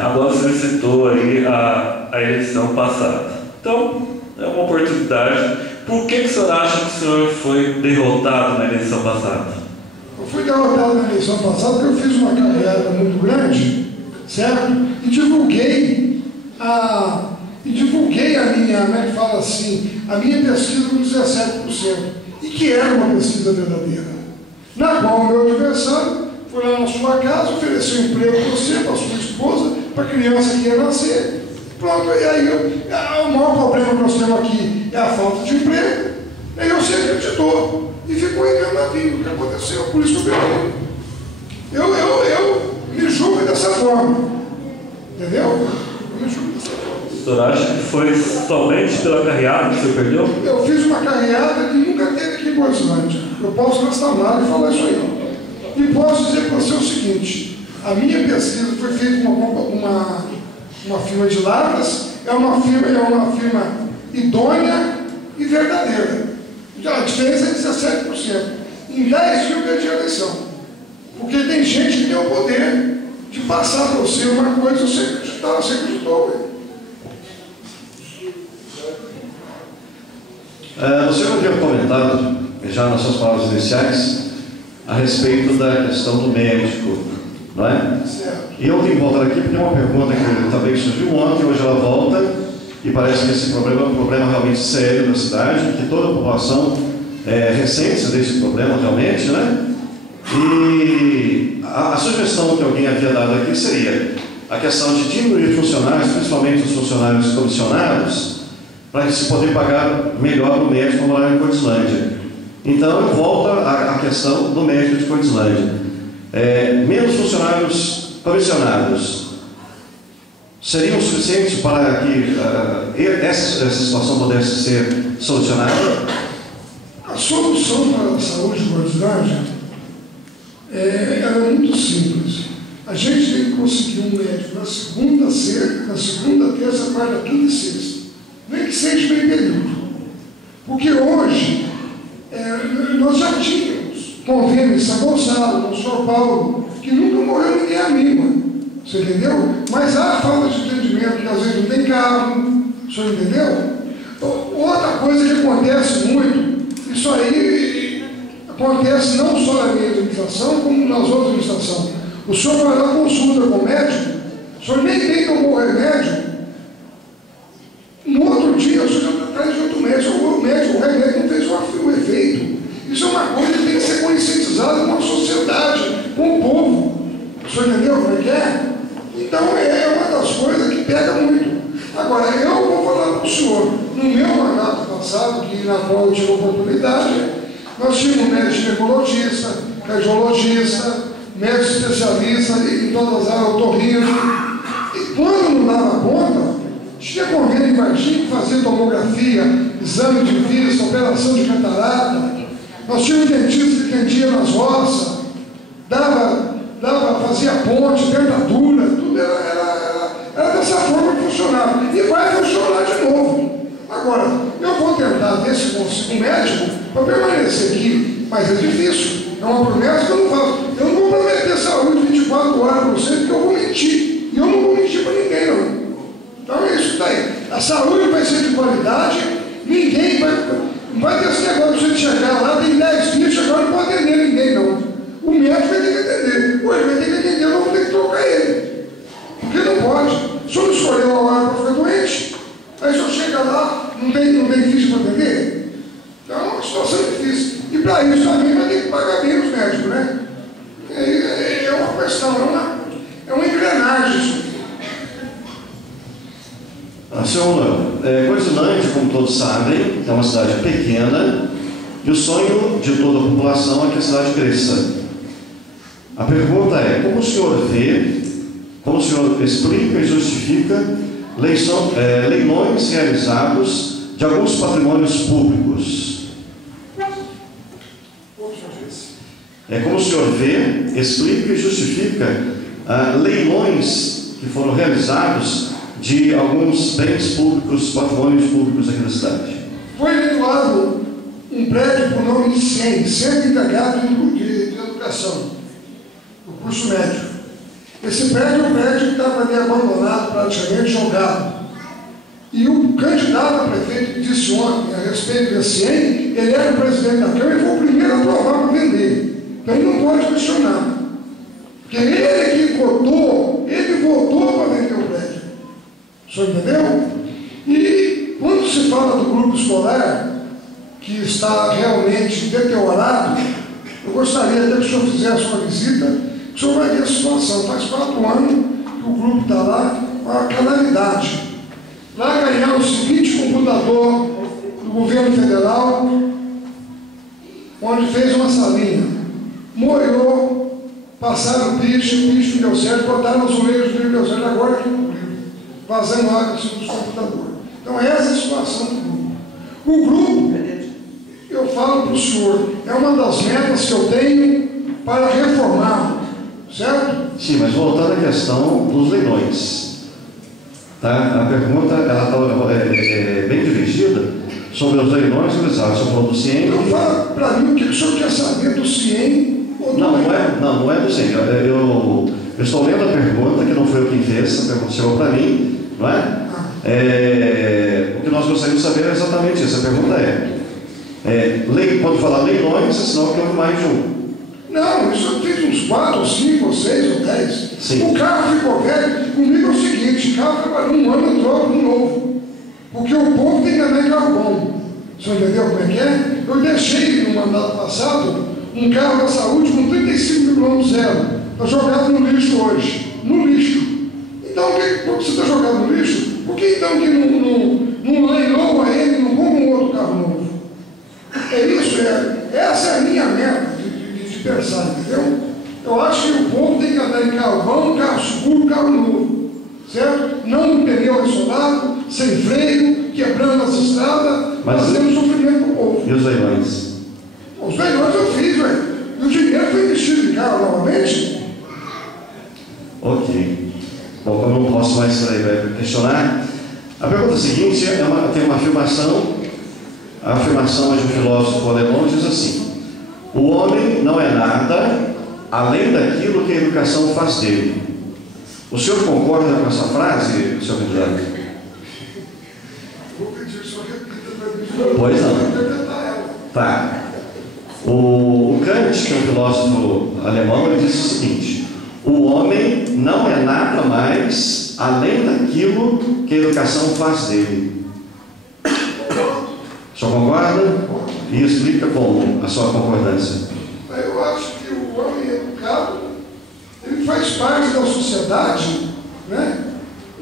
Agora o senhor citou aí a eleição passada. Então, é uma oportunidade. Por que o senhor acha que o senhor foi derrotado na eleição passada? Eu fui derrotado na eleição passada porque eu fiz uma carreira muito grande, certo? E divulguei a minha, como é que fala assim, a minha pesquisa com 17%, e que era uma pesquisa verdadeira, na qual o meu adversário foi lá na sua casa, ofereceu emprego para você, para sua esposa, para a criança que ia nascer. Pronto, e aí o maior problema que nós temos aqui é a falta de emprego, e aí você acreditou. E ficou engano na vida, o que aconteceu, por isso que eu perdi. Eu me julgo dessa forma. Entendeu? Eu me julgo dessa forma. O senhor acha que foi somente pela carreata que o senhor perdeu? Eu fiz uma carreata que nunca teve aqui em Boislândia. Eu posso gastar nada e falar isso aí. E posso dizer para você o seguinte: a minha pesquisa foi feita com uma firma de lavras, é uma firma idônea e verdadeira. A diferença é 17%. Em 10 mil perdi a eleição. Porque tem gente que tem o poder de passar para você uma coisa e você acreditou. Você não havia comentado, já nas suas palavras iniciais, a respeito da questão do médico, não é? Certo. E eu tenho que voltar aqui porque é uma pergunta que também surgiu ontem, hoje ela volta, e parece que esse problema é um problema realmente sério da cidade, que toda a população ressente desse problema realmente, né? E a sugestão que alguém havia dado aqui seria a questão de diminuir funcionários, principalmente os funcionários comissionados, para se poder pagar melhor o médico morar em Coislândia. Então, eu volto à questão do médico de Coislândia. Menos funcionários comissionados seriam suficientes para que essa situação pudesse ser solucionada? A solução para a saúde de Coislândia é muito simples. A gente tem que conseguir um médico na segunda, terça, quarta, quinta e sexta. Nem que seja meio período. Porque hoje, nós já tínhamos convênio em São Gonçalo, no São Paulo, que nunca morreu ninguém a mínima. Você entendeu? Mas há falta de entendimento, que às vezes não tem carro. Você entendeu? Outra coisa que acontece muito, isso aí acontece não só na minha administração, como nas outras administrações. O senhor vai lá, consulta com o médico, o senhor nem tem que tomar o remédio. No outro dia, o senhor está atrás de outro médico, o remédio não fez o efeito. Isso é uma coisa que tem que ser conscientizada com a sociedade, com o povo. O senhor entendeu como é que é? Então, é uma das coisas que pega muito. Agora, eu vou falar para o senhor, no meu mandato passado, na qual eu tive a oportunidade, nós tínhamos médico ginecologista, cardiologista, médico especialista em todas as áreas, otorrino. E quando não dava conta, tinha convênio em Varginha que fazia tomografia, exame de vista, operação de catarata. Nós tínhamos dentista que atendia nas roças, fazia ponte, dentadura, tudo era dessa forma que funcionava. E vai funcionar de novo. Agora, eu vou tentar ver se consigo um médico para permanecer aqui, mas é difícil. É uma promessa que eu não faço. Eu não vou prometer saúde 24 horas para você, porque eu vou mentir. E eu não vou mentir para ninguém, não. Então é isso daí. A saúde vai ser de qualidade, ninguém não vai ter esse negócio de você chegar lá, tem 10 dias, chegar não pode atender ninguém, não. O médico vai ter que atender. Ou ele vai ter que atender, eu vou ter que trocar ele. Porque não pode. Se eu não escolher uma hora para ficar doente, aí se eu chega lá, não tem ficha para atender. Então é uma situação difícil. E para isso também vai ter que pagar bem os médicos, né? É uma questão, é uma engrenagem isso. Senhor, Coislândia, como todos sabem, é uma cidade pequena e o sonho de toda a população é que a cidade cresça. A pergunta é, como o senhor vê, como o senhor explica e justifica leilões realizados de alguns patrimônios públicos? Como o senhor vê, explica e justifica leilões que foram realizados de alguns bens públicos, patrimônios públicos aqui da cidade. Foi leiloado um prédio com o nome de Centro Integrado de Educação, o curso médio. Esse prédio é um prédio que estava ali abandonado, praticamente jogado. E o candidato a prefeito que disse ontem a respeito desse CIEM, ele era o presidente da Câmara e foi o primeiro a aprovar para vender. Então ele não pode questionar. Porque ele que votou para vender o prédio. O senhor entendeu? E quando se fala do grupo escolar, que está realmente deteriorado, eu gostaria até que o senhor fizesse uma visita, que o senhor vai ver a situação. Faz 4 anos que o grupo está lá, uma calamidade. Lá ganharam o seguinte computador do governo federal, onde fez uma salinha. Molhou, passaram o piche não deu certo, botaram os orelhos do não deu certo, agora que cumpriu, vazando água em cima dos computadores. Então, essa é a situação do grupo. O grupo, eu falo para o senhor, é uma das metas que eu tenho para reformar, certo? Sim, mas voltando à questão dos leilões. Tá? A pergunta ela está bem dirigida sobre os leilões realizados. Você falou do CIEM. Então, fala para mim o que o senhor quer saber do CIEM ou do não é do CIEM. Eu estou lendo a pergunta, que não foi eu quem fez, a pergunta chegou para mim, não é? O que nós gostaríamos de saber é exatamente isso. A pergunta quando falar leilões, é sinal que houve mais de um. Não, isso eu fiz uns 4, ou 5, ou 6, ou 10. Sim. O carro ficou velho. Comigo é o seguinte: o carro trabalhou um ano, eu troco um novo. Porque o povo tem que andar em carro bom. O senhor entendeu como é que é? Eu deixei no mandato passado um carro da saúde com 35 km zero. Está jogado no lixo hoje. No lixo. Então, por que você está jogado no lixo? Por que então que não leiloa ele e não compra um outro carro novo? É isso, essa é a minha meta de pensar, entendeu? Eu acho que o povo tem que andar em carro bom, carro seguro, carro novo, certo? Não um pneu ressolado, sem freio, quebrando as estradas, fazendo sofrimento para o povo. E os leilões? Os leilões eu fiz, velho. E o dinheiro foi investido em carro novamente. Ok. Bom, como eu não posso mais questionar, a pergunta seguinte tem uma afirmação. A afirmação é de um filósofo alemão, diz assim: o homem não é nada além daquilo que a educação faz dele. O senhor concorda com essa frase, senhor candidato? Vou pedir que o senhor repita para mim. Pois não. Interpretar ela. Tá. O Kant, que é um filósofo alemão, ele disse o seguinte: o homem não é nada mais além daquilo que a educação faz dele. O senhor concorda? E explica como a sua concordância. Eu acho que o homem educado, ele faz parte da sociedade, né?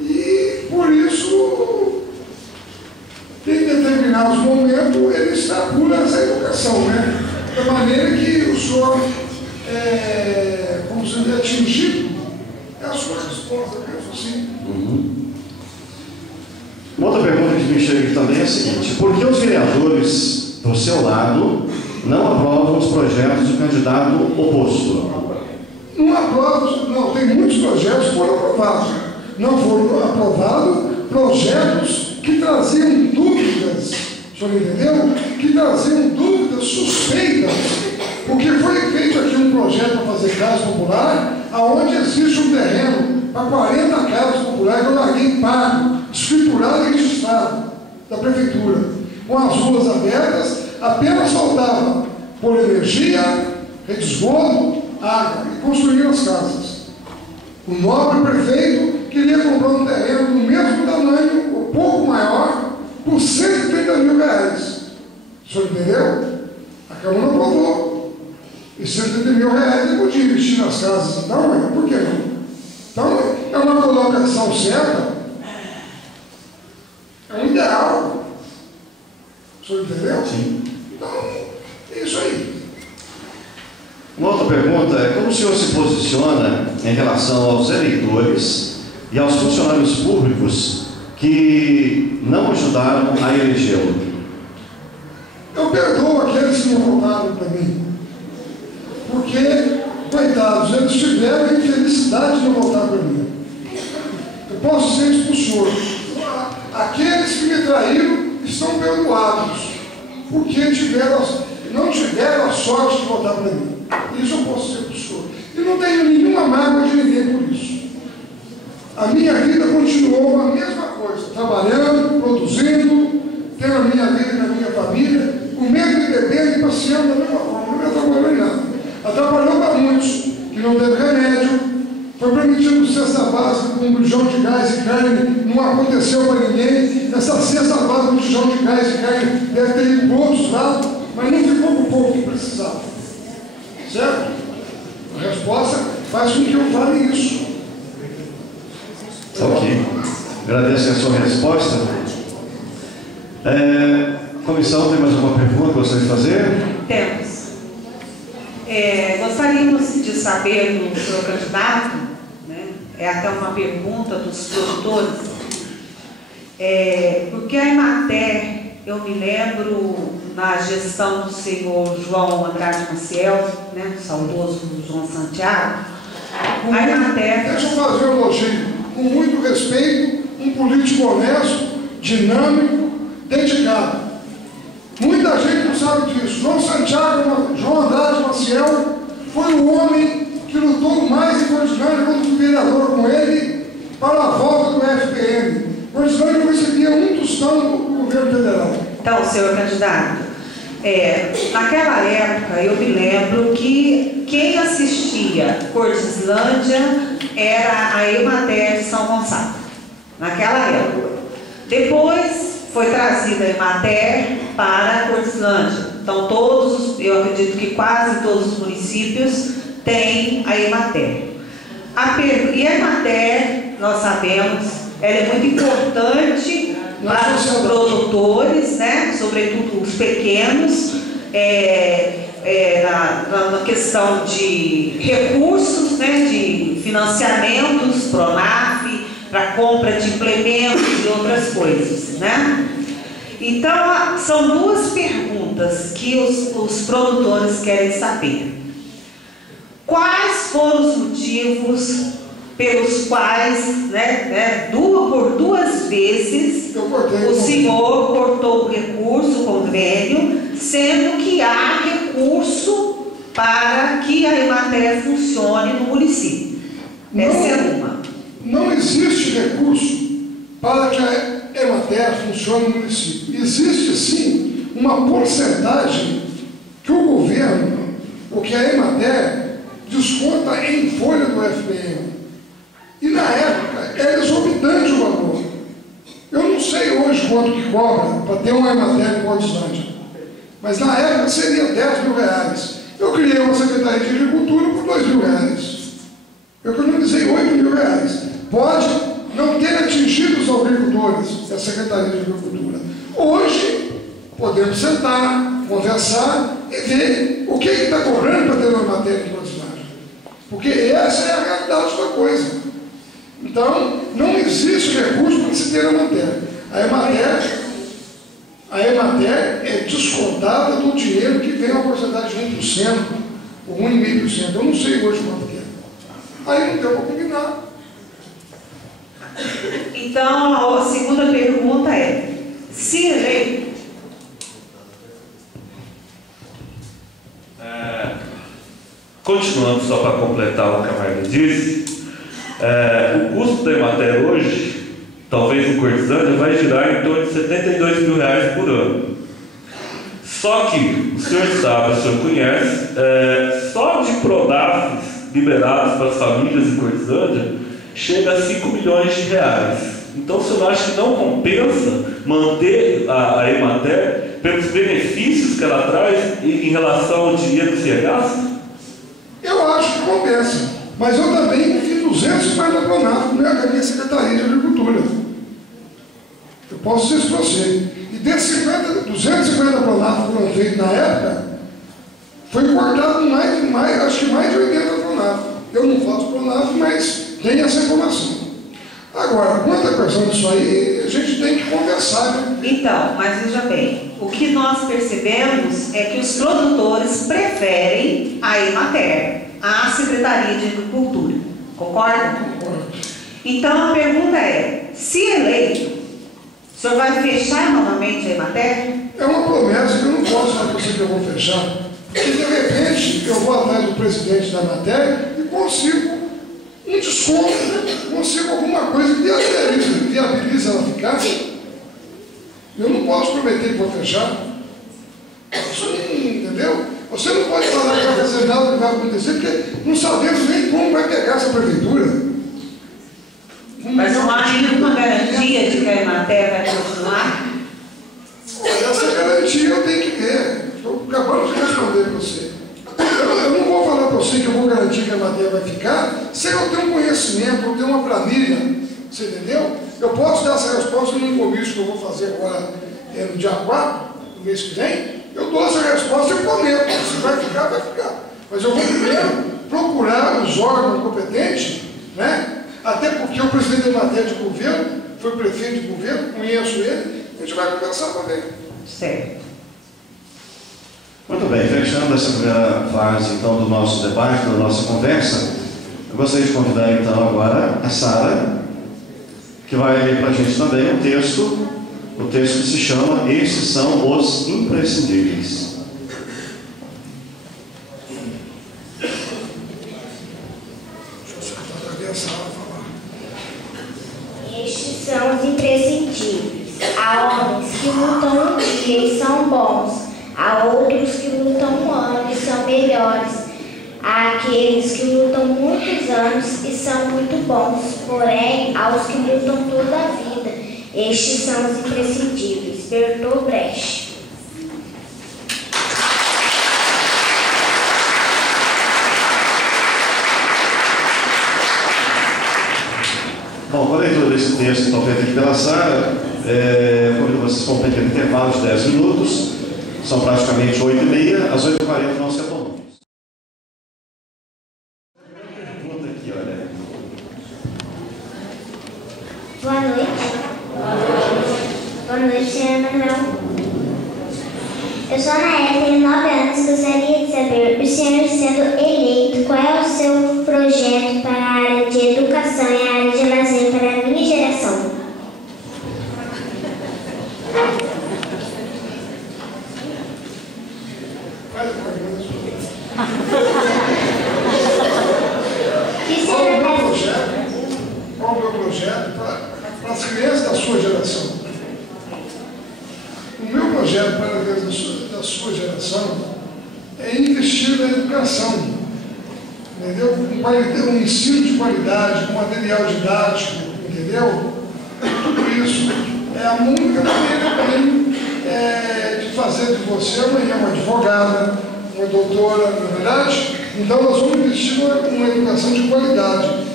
E por isso, em determinados momentos, ele extrapola essa educação, né? Da maneira que o senhor, como sendo atingido, é a sua resposta, mesmo assim. Uma outra pergunta que me chega aqui também é a seguinte: por que os vereadores do seu lado não aprovam os projetos do candidato oposto? Não aprovam, não, tem muitos projetos que foram aprovados. Não foram aprovados projetos que traziam dúvidas, o senhor entendeu? Que traziam dúvidas suspeitas. Porque foi feito aqui um projeto para fazer casa popular, aonde existe um terreno para 40 casas populares que eu larguei pago, escriturado e registrado da prefeitura, com as ruas abertas, apenas faltava por energia, rede de esgoto, água, e construir as casas. O nobre prefeito queria comprar um terreno do mesmo tamanho, ou pouco maior, por 130 mil reais. O senhor entendeu? A Câmara aprovou. E 130 mil reais ele podia investir nas casas. Então, por que não? Então, é uma colocação certa, é um ideal. O senhor entendeu? Sim. Então, é isso aí. Uma outra pergunta é: como o senhor se posiciona em relação aos eleitores e aos funcionários públicos que não ajudaram a elegê-lo? Eu perdoo aqueles que não votaram para mim, porque, coitados, eles tiveram a infelicidade de não votar para mim. Eu posso dizer isso para o senhor: aqueles que me traíram estão perdoados, porque não tiveram a sorte de votar para mim. Isso eu posso dizer para o senhor. E não tenho nenhuma mágoa de ninguém por isso. A minha vida continuou a mesma coisa, trabalhando, produzindo, tendo a minha vida e a minha família, comendo e bebendo e passeando da mesma forma. Não me atrapalhou em nada. Atrapalhou para muitos que não teve remédio, foi permitido cesta básica com um bujão de gás e carne, não aconteceu para ninguém. Essa cesta básica com bujão de gás e carne deve ter ido para outros lados, mas não ficou para o povo que precisava. Certo? A resposta faz com que eu fale isso. Ok. Agradeço a sua resposta. Comissão, tem mais alguma pergunta que gostaria de fazer? Temos. Gostaríamos de saber do senhor candidato, né? É até uma pergunta dos produtores, porque a Emater, eu me lembro na gestão do senhor João Andrade Maciel, né, saudoso João Santiago, a Emater... Deixa eu fazer um elogio, com muito respeito, um político honesto, dinâmico, dedicado. Muita gente não sabe disso. João Andrade Maciel foi o homem que lutou mais em Cordislândia quando fui vereador com ele para a volta do FPM. Cordislândia não recebia um tostão do governo federal. Então, senhor candidato, naquela época eu me lembro que quem assistia Cordislândia era a Emater de São Gonçalo, naquela época. Depois foi trazida a Emater para Cordislândia. Então, eu acredito que quase todos os municípios têm a Emater. E a Emater, nós sabemos, ela é muito importante para os produtores, né, sobretudo os pequenos, na questão de recursos, né, de financiamentos, Pronaf, para compra de implementos e outras coisas, né? Então, são duas perguntas que os produtores querem saber. Quais foram os motivos pelos quais, por duas vezes, o senhor cortou o recurso, o convênio, sendo que há recurso para que a Emater funcione no município? Essa é uma. Não existe recurso para que a Emater funcione no município. Existe, sim, uma porcentagem que o governo, ou que a Emater, desconta em folha do FPM. E, na época, era exorbitante o valor. Eu não sei hoje quanto que cobra para ter uma Emater em Cordislândia, mas, na época, seria R$10.000. Eu criei uma Secretaria de Agricultura por R$2.000. Eu economizei R$8.000. Pode não ter atingido os agricultores da Secretaria de Agricultura. Hoje, podemos sentar, conversar e ver o que está cobrando para ter uma matéria em Cordislândia. Porque essa é a realidade da coisa. Então, não existe recurso para se ter a matéria. A Emater é descontada do dinheiro que vem a porcentagem de 1% ou 1,5%. Eu não sei hoje quanto que é. Aí não deu para combinar. Então, a segunda pergunta é: se eleito, continuando só para completar o que a Marga disse, o custo da Emater hoje, talvez em Cordislândia, vai girar em torno de R$72.000 por ano. Só que, o senhor sabe, o senhor conhece, só de Pronaf liberados para as famílias em Cordislândia, chega a R$5 milhões. Então, o senhor acha que não compensa manter a Emater pelos benefícios que ela traz em relação ao dinheiro que se é gasto? Eu acho que compensa, mas eu também fiz 250 Pronaf na minha Secretaria de Agricultura. Eu posso dizer isso para você. E desses 250 Pronaf que foram feitos na época, foi cortado acho que mais de 80 Pronaf. Eu não faço Pronaf, mas tem essa informação. Agora, quanto à questão disso aí, a gente tem que conversar, né? Então, mas veja bem, o que nós percebemos é que os produtores preferem a Emater à Secretaria de Agricultura. Concorda? Concordo. Então, a pergunta é: se eleito, o senhor vai fechar novamente a Emater? É uma promessa que eu não posso falar para você que eu vou fechar, porque de repente eu vou atrás do presidente da matéria e consigo um desconto, consigo alguma coisa que viabiliza ela ficar. Eu não posso prometer que vou fechar. Isso não, entendeu? Você não pode falar que vai fazer nada que vai acontecer, porque não sabemos nem como vai pegar essa prefeitura. Mas não há nenhuma garantia de que a Emater vai continuar? Olha, essa garantia eu tenho que ver. Estou acabando de responder para você. Eu não vou falar para você que eu vou garantir que a Emater vai ficar sem eu ter um conhecimento, eu ter uma planilha. Você entendeu? Eu posso dar essa resposta num comício que eu vou fazer agora no dia 4, no mês que vem. Eu dou essa resposta e eu prometo. Se vai ficar, vai ficar. Mas eu vou primeiro procurar os órgãos competentes, né? Até porque o presidente da matéria de governo foi prefeito de governo, conheço ele, a gente vai conversar também. Certo. Muito bem, fechando essa primeira fase então do nosso debate, da nossa conversa, eu gostaria de convidar então agora a Sara, que vai ler para a gente também o texto que se chama Estes São os Imprescindíveis. Estes são os imprescindíveis. Há homens que lutam um dia e são bons. Há outros que lutam um ano e são melhores. Há aqueles que lutam muitos anos e são muito bons. Porém, há os que lutam toda a vida. Estes são os imprescindíveis. Bertolt Brecht. Bom, com a leitura desse texto, então, feito aqui pela Sara, convido vocês para um pequeno intervalo de 10 minutos, são praticamente 8h30, às 8h40 nós retomamos. Pergunta aqui, olha. Boa noite. Boa noite, senhor Manuel. Eu sou a Naela, tenho 9 anos, gostaria de saber, o senhor sendo eleito, qual é o seu projeto para a área de educação e a área de lazer para a minha geração? Qual é o meu projeto para as crianças da sua geração? O meu projeto para as crianças da sua geração é investir na educação, entendeu? Um ensino de qualidade, com material didático, entendeu? Tudo isso é a única maneira também de fazer de você amanhã uma advogada, uma doutora, na verdade. Então nós vamos investir numa educação de qualidade,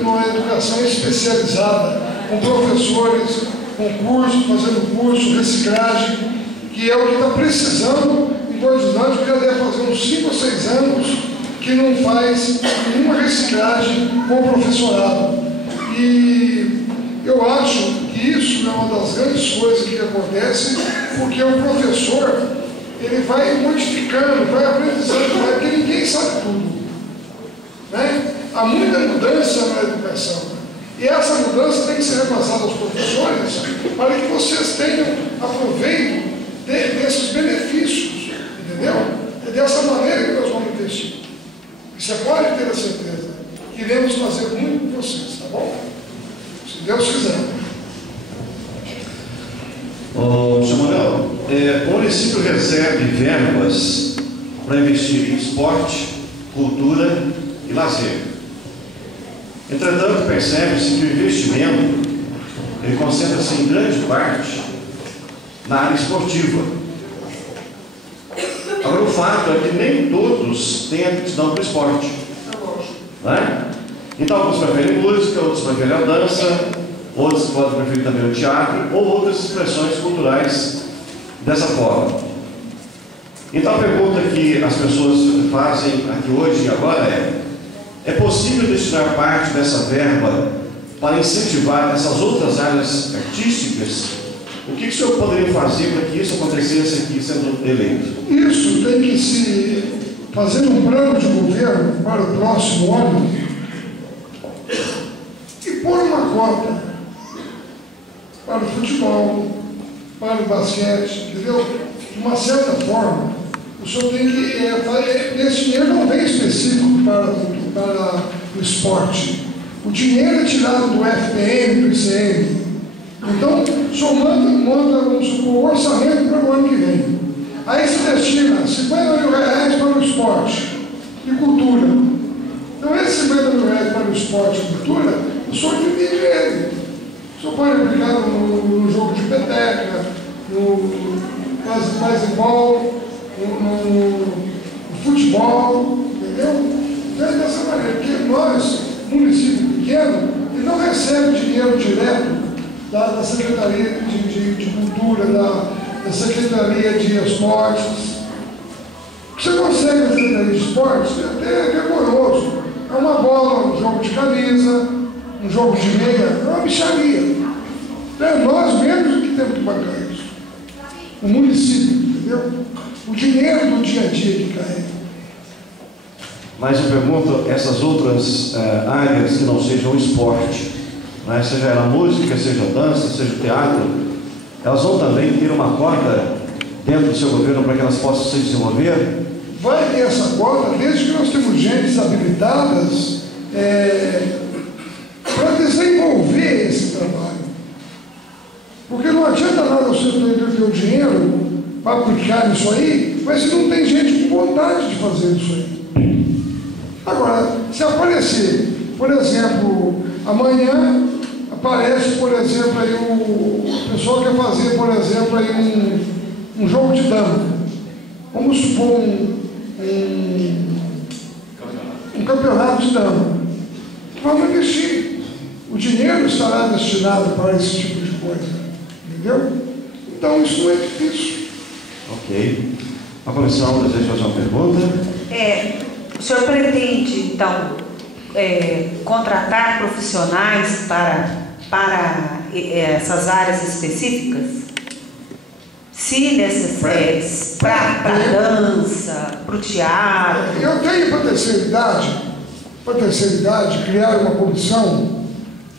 uma educação especializada, com professores, com curso, fazendo curso, reciclagem, que é o que está precisando em Porto dos Landes, que já deve fazer uns 5 ou 6 anos que não faz nenhuma reciclagem com o professorado. E eu acho que isso é uma das grandes coisas que acontece, porque o professor, ele vai modificando, vai aprendizando, porque ninguém sabe tudo, né? Há muita mudança na educação. E essa mudança tem que ser repassada aos professores para que vocês tenham aproveito desses benefícios, entendeu? É dessa maneira que nós vamos investir. E você pode ter a certeza que iremos fazer muito com vocês, tá bom? Se Deus quiser. Samuel, o município recebe verbas para investir em esporte, cultura e lazer. Entretanto, percebe-se que o investimento ele concentra-se em grande parte na área esportiva. Agora, o fato é que nem todos têm aptidão para o esporte, né? Então, alguns preferem música, outros preferem a dança, outros podem preferir também o teatro ou outras expressões culturais dessa forma. Então, a pergunta que as pessoas fazem aqui hoje e agora é possível destinar parte dessa verba para incentivar essas outras áreas artísticas? O que o senhor poderia fazer para que isso acontecesse aqui sendo eleito? Isso tem que se fazer um plano de governo para o próximo ano e pôr uma cota para o futebol, para o basquete, entendeu? De uma certa forma, o senhor tem que esse dinheiro não vem específico para o esporte. O dinheiro é tirado do FPM, do ICM. Então, o senhor monta o orçamento para o ano que vem. Aí se destina 50 mil reais para o esporte e cultura. Então, esses 50 mil reais para o esporte e cultura, o senhor divide ele. O senhor pode aplicar no jogo de peteca, no baseball, no futebol, entendeu? Então, é dessa maneira, porque nós, município pequeno, ele não recebe dinheiro direto da Secretaria de Cultura, da Secretaria de Esportes. Você consegue fazer de esportes, até demoroso. É uma bola, um jogo de camisa, um jogo de meia, é uma bicharia. É nós mesmos que temos que bancar isso. O município, entendeu? O dinheiro do dia a dia que cai. Mas eu pergunto, essas outras áreas que não sejam esporte, né, seja ela música, seja dança, seja teatro, elas vão também ter uma cota dentro do seu governo para que elas possam se desenvolver? Vai ter essa cota desde que nós temos gente habilitadas para desenvolver esse trabalho. Porque não adianta nada você ter o dinheiro para aplicar isso aí, mas se não tem gente com vontade de fazer isso aí. Agora, se aparecer, por exemplo, amanhã aparece, por exemplo, aí o pessoal quer fazer, por exemplo, aí um jogo de dama. Vamos supor um campeonato de dama. Vamos investir. O dinheiro estará destinado para esse tipo de coisa. Entendeu? Então isso não é difícil. Ok. A comissão deseja fazer uma pergunta? O senhor pretende, então, contratar profissionais para essas áreas específicas? Se necessário, para dança, para o teatro? Eu tenho para terceira idade, criar uma comissão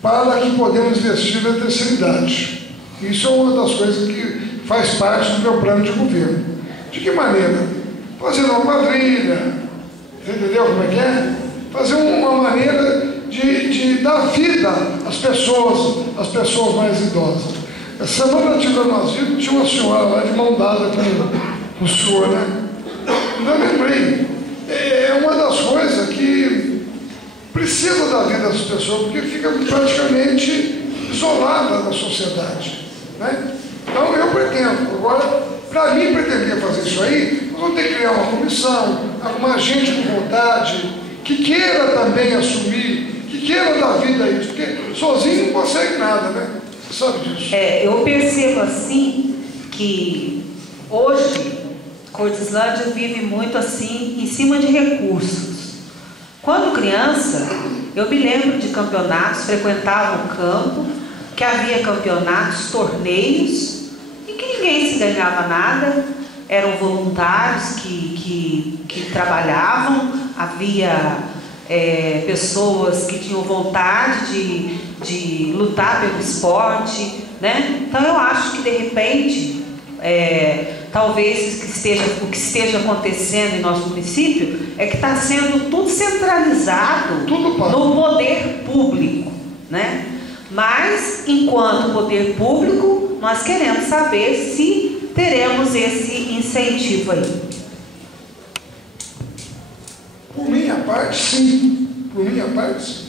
para que podemos investir na terceira idade. Isso é uma das coisas que faz parte do meu plano de governo. De que maneira? Fazendo uma quadrilha, você entendeu como é que é? Fazer uma maneira de dar vida às pessoas mais idosas. Essa semana eu tive no asilo, tinha uma senhora lá de mão dada com o senhor, né? Eu lembrei. É uma das coisas que precisa da vida das pessoas, porque fica praticamente isolada da sociedade, né? Então eu pretendo. Agora, para mim pretender fazer isso aí, nós vamos ter que criar uma comissão, arrumar gente com vontade, que queira também assumir, que queira dar vida a isso, porque sozinho não consegue nada, né? Você sabe disso. Eu percebo assim que hoje Cordislândia vive muito assim em cima de recursos. Quando criança, eu me lembro de campeonatos, frequentava o campo, que havia campeonatos, torneios, e que ninguém se ganhava nada, eram voluntários que trabalhavam, havia pessoas que tinham vontade de lutar pelo esporte, né? Então eu acho que de repente, talvez o que esteja acontecendo em nosso município é que está sendo tudo centralizado no poder público, né? Mas, enquanto poder público, nós queremos saber se teremos esse incentivo aí. Por minha parte, sim. Por minha parte, sim.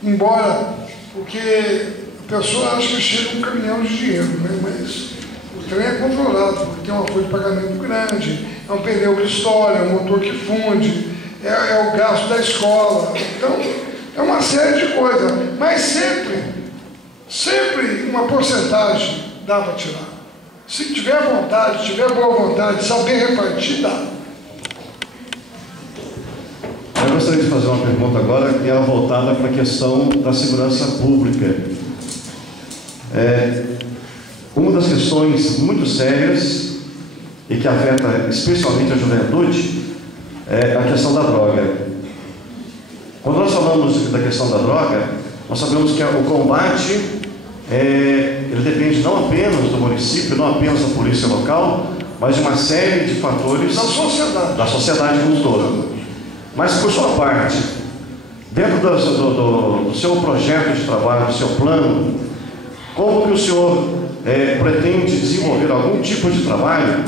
Embora, porque a pessoa acha que chega um caminhão de dinheiro, né? Mas o trem é controlado, porque tem uma folha de pagamento grande, é um pneu que estoura, é um motor que funde, é o gasto da escola. Então, é uma série de coisas. Mas sempre uma porcentagem dá para tirar. Se tiver vontade, tiver boa vontade, saber repartir, dá. Eu gostaria de fazer uma pergunta agora, que é voltada para a questão da segurança pública. Uma das questões muito sérias e que afeta especialmente a juventude é a questão da droga. Quando nós falamos da questão da droga, nós sabemos que o combate ele depende não apenas do município, não apenas da polícia local, mas de uma série de fatores da sociedade como um todo. Mas, por sua parte, dentro do seu projeto de trabalho, do seu plano, como que o senhor pretende desenvolver algum tipo de trabalho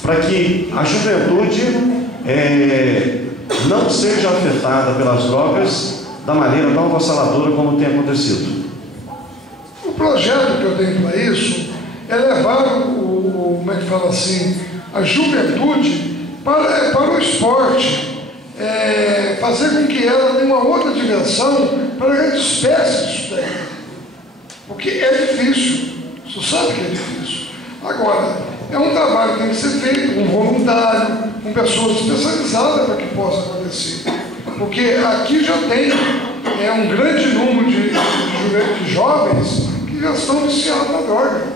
para que a juventude não seja afetada pelas drogas da maneira tão avassaladora como tem acontecido? O projeto que eu tenho para isso é levar como é que fala assim, a juventude para o esporte. Fazer com que ela tenha uma outra dimensão para que ela despece disso daí. Porque é difícil, você sabe que é difícil. Agora, é um trabalho que tem que ser feito com voluntário, com pessoas especializadas para que possa acontecer. Porque aqui já tem um grande número de jovens que já estão viciados na droga.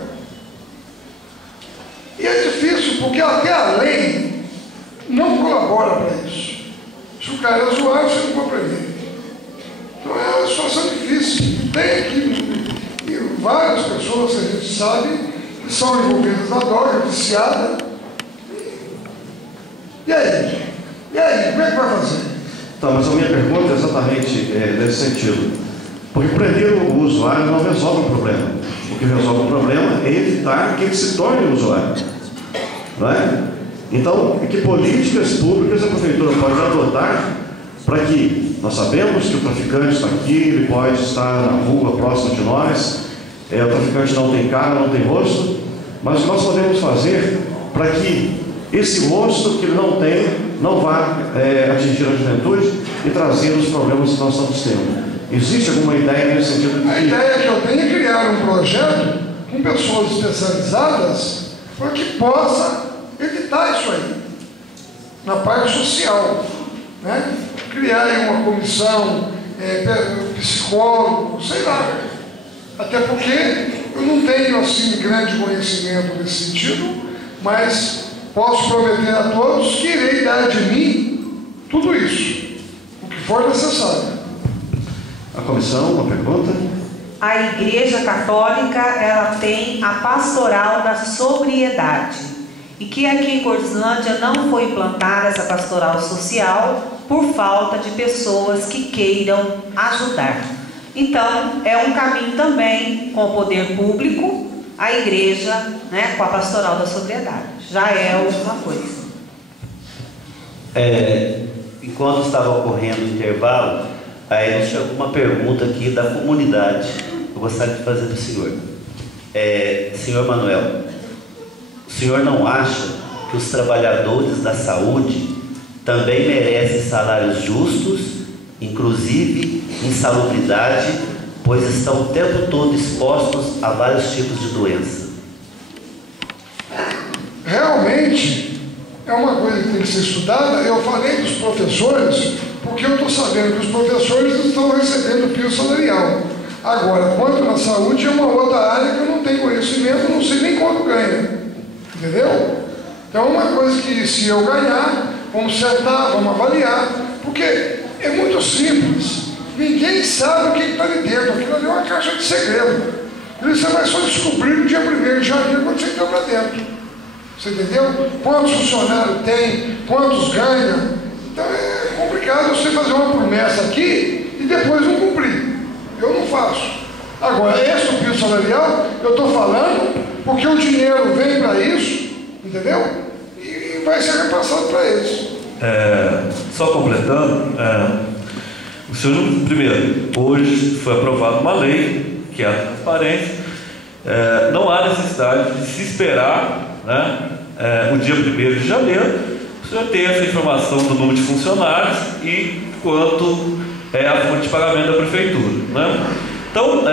E é difícil, porque até a lei não colabora para isso. Se o cara é usuário, você não pode prender. Então é uma situação difícil. Tem aqui várias pessoas que a gente sabe que são envolvidas na droga, viciadas. E aí? Como é que vai fazer? Tá, mas a minha pergunta é exatamente nesse sentido. Porque prender o usuário não resolve o problema. O que resolve o problema é evitar que ele se torne um usuário. Não é? Então, que políticas públicas a prefeitura pode adotar para que nós sabemos que o traficante está aqui, ele pode estar na rua próximo de nós, o traficante não tem cara, não tem rosto, mas o que nós podemos fazer para que esse rosto que ele não tem não vá atingir a juventude e trazer os problemas que nós estamos tendo? Existe alguma ideia nesse sentido? A ideia que eu tenho é criar um projeto com pessoas especializadas para que possa evitar isso aí, na parte social, né? Criar aí uma comissão, psicólogo, sei lá. Até porque eu não tenho assim grande conhecimento nesse sentido, mas posso prometer a todos que irei dar de mim tudo isso, o que for necessário. A comissão, uma pergunta? A Igreja Católica, ela tem a pastoral da sobriedade. E que aqui em Cordislândia não foi implantada essa pastoral social por falta de pessoas que queiram ajudar. Então, é um caminho também com o poder público, a igreja, né, com a pastoral da sobriedade. Já é alguma coisa. Enquanto estava ocorrendo o intervalo, aí nos chegou uma pergunta aqui da comunidade. Eu gostaria de fazer do senhor. Senhor Manuel, o senhor não acha que os trabalhadores da saúde também merecem salários justos, inclusive insalubridade, pois estão o tempo todo expostos a vários tipos de doença? Realmente é uma coisa que tem que ser estudada. Eu falei dos professores, porque eu estou sabendo que os professores estão recebendo piso salarial. Agora, quanto na saúde, é uma outra área que eu não tenho conhecimento, não sei nem quanto ganha. Entendeu? Então é uma coisa que, se eu ganhar, vamos sentar, vamos avaliar, porque é muito simples. Ninguém sabe o que está ali dentro. Aquilo ali é uma caixa de segredo. E você vai só descobrir no dia 1º de janeiro quando você entra para dentro. Você entendeu? Quantos funcionários tem, quantos ganha. Então é complicado você fazer uma promessa aqui e depois não cumprir. Eu não faço. Agora, esse do piso salarial, eu estou falando porque o dinheiro vem para isso, entendeu? E vai ser repassado para eles. Só completando, o senhor, primeiro, hoje foi aprovada uma lei, que é a transparência. Não há necessidade de se esperar, né, o dia 1º de janeiro, o senhor ter essa informação do número de funcionários e quanto é a fonte de pagamento da prefeitura, né? Então,